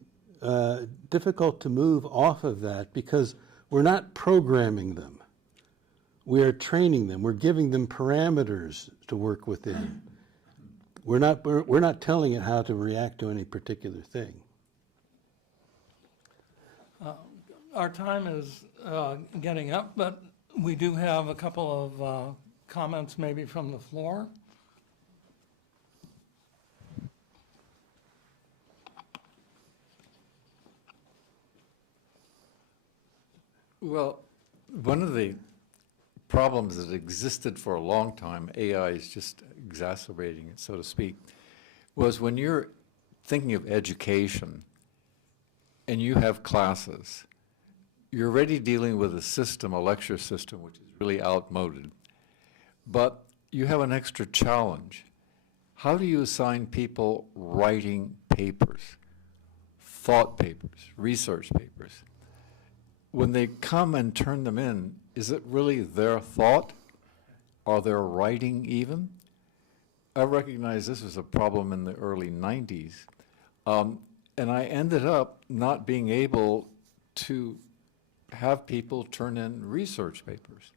difficult to move off of that because we're not programming them. We are training them. We're giving them parameters to work within. We're not telling it how to react to any particular thing. Our time is getting up, but we do have a couple of comments maybe from the floor. Well, one of the problems that existed for a long time, AI is just exacerbating it, so to speak, was when you're thinking of education and you have classes, you're already dealing with a system, a lecture system, which is really outmoded, but you have an extra challenge. How do you assign people writing papers, thought papers, research papers? When they come and turn them in, is it really their thought? Are they writing even? I recognize this was a problem in the early 90s. And I ended up not being able to have people turn in research papers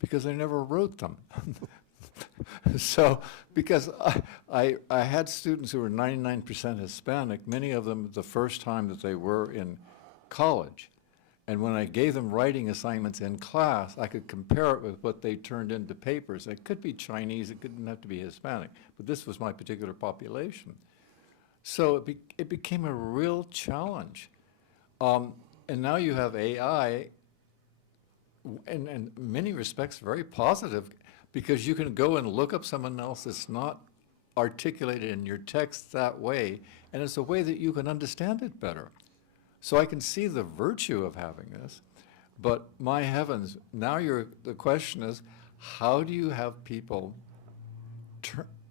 because I never wrote them. So, because I had students who were 99% Hispanic, many of them the first time that they were in college. And when I gave them writing assignments in class, I could compare it with what they turned into papers. It could be Chinese, it didn't have to be Hispanic, but this was my particular population. So it became a real challenge. And now you have AI, and in many respects very positive, because you can go and look up someone else that's not articulated in your text that way, and it's a way that you can understand it better. So I can see the virtue of having this, but my heavens, now the question is, how do you have people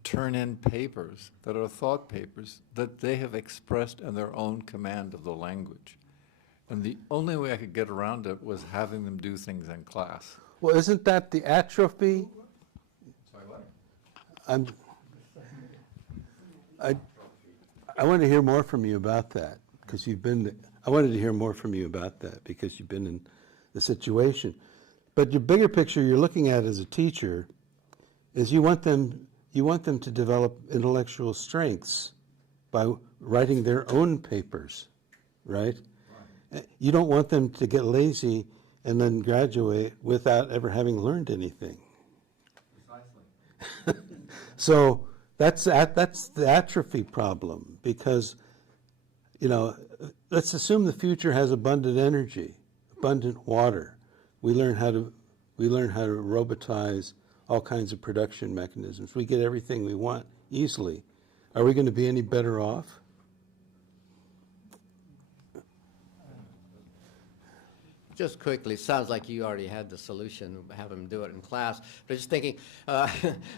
turn in papers that are thought papers that they have expressed in their own command of the language? And the only way I could get around it was having them do things in class. Well, isn't that the atrophy? Sorry, what? I want to hear more from you about that, because I wanted to hear more from you about that because you've been in the situation. But your bigger picture you're looking at as a teacher is you want them to develop intellectual strengths by writing their own papers, right? You don't want them to get lazy and then graduate without ever having learned anything. Precisely. So that's the atrophy problem, because, let's assume the future has abundant energy, abundant water. We learn how to robotize all kinds of production mechanisms. We get everything we want easily. Are we going to be any better off? Just quickly, sounds like you already had the solution, have them do it in class. But just thinking,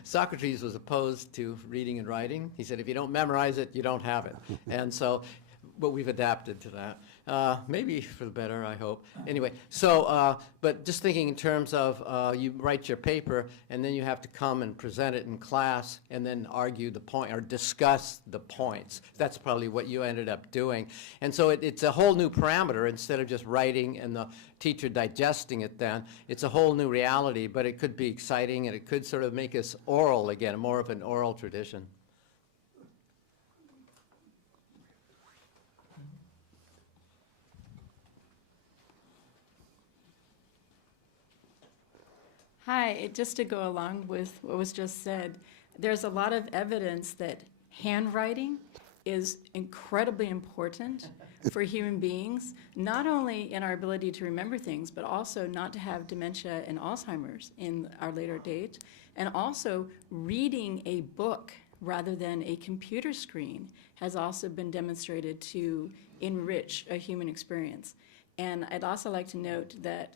Socrates was opposed to reading and writing. He said, if you don't memorize it, you don't have it. And so, but we've adapted to that. Maybe for the better, I hope. Anyway, so, but just thinking in terms of you write your paper, and then you have to come and present it in class, and then argue the point, or discuss the points. That's probably what you ended up doing. And so it's a whole new parameter. Instead of just writing and the teacher digesting it then, it's a whole new reality, but it could be exciting, and it could sort of make us oral again, more of an oral tradition. Hi, just to go along with what was just said, there's a lot of evidence that handwriting is incredibly important for human beings, not only in our ability to remember things, but also not to have dementia and Alzheimer's in our later date, and also reading a book rather than a computer screen has also been demonstrated to enrich a human experience. And I'd also like to note that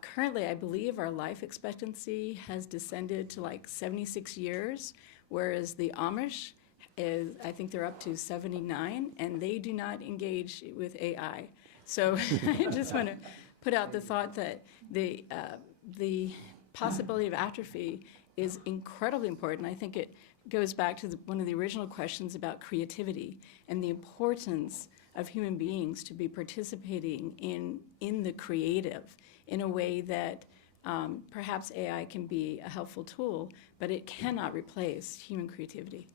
currently, I believe our life expectancy has descended to like 76 years, whereas the Amish I think they're up to 79, and they do not engage with AI. So I just want to put out the thought that the possibility of atrophy is incredibly important. I think it goes back to one of the original questions about creativity and the importance of human beings to be participating in the creative in a way that perhaps AI can be a helpful tool, but it cannot replace human creativity.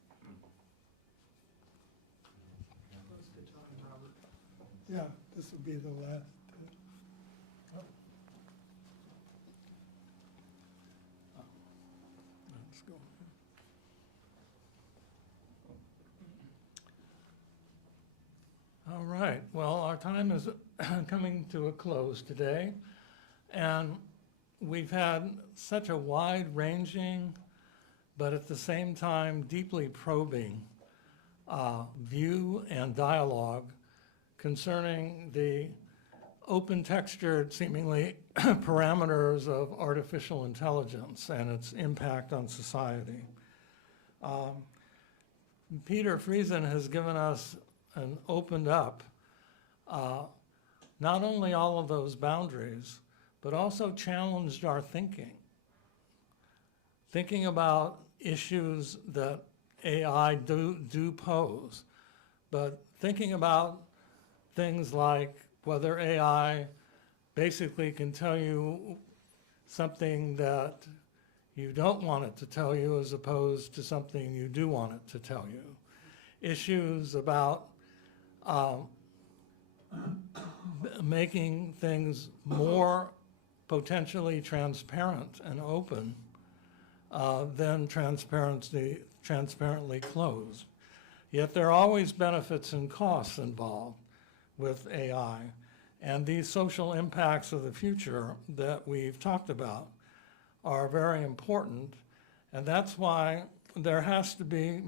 Yeah, this will be the last. Let's go. All right, well, our time is coming to a close today, and we've had such a wide-ranging, but at the same time deeply probing view and dialogue concerning the open-textured, seemingly, parameters of artificial intelligence and its impact on society. Peter Friesen has given us and opened up not only all of those boundaries, but also challenged our thinking about issues that AI do pose, but thinking about things like whether AI basically can tell you something that you don't want it to tell you as opposed to something you do want it to tell you. Issues about making things more potentially transparent and open than transparently closed. Yet there are always benefits and costs involved with AI, and these social impacts of the future that we've talked about are very important, and that's why there has to be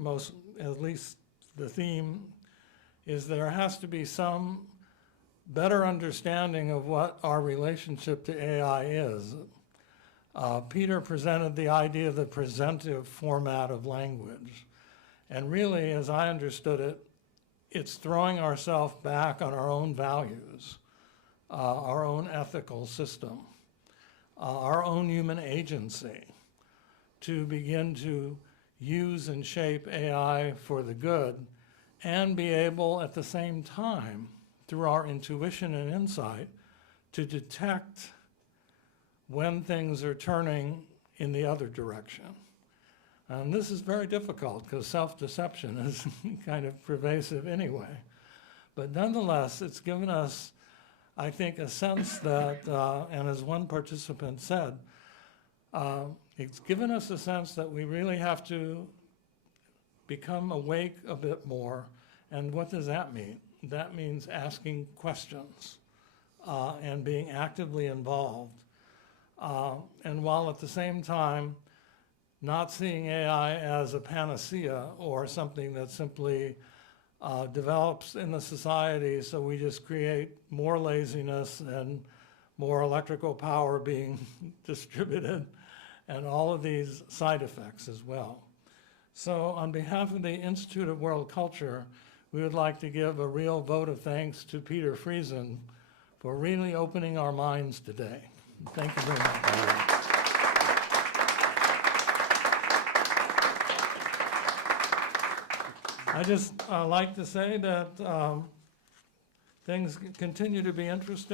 at least the theme is there has to be some better understanding of what our relationship to AI is. Peter presented the idea of the presentive format of language. And really, as I understood it, it's throwing ourselves back on our own values, our own ethical system, our own human agency to begin to use and shape AI for the good and be able at the same time, through our intuition and insight, to detect when things are turning in the other direction. And this is very difficult because self-deception is kind of pervasive anyway. But nonetheless, it's given us, I think, a sense that, and as one participant said, it's given us a sense that we really have to become awake a bit more. And what does that mean? That means asking questions and being actively involved. And while at the same time, not seeing AI as a panacea or something that simply develops in the society so we just create more laziness and more electrical power being distributed and all of these side effects as well. So on behalf of the Institute of World Culture, we would like to give a real vote of thanks to Peter Friesen for really opening our minds today. Thank you very much. I just like to say that things continue to be interesting.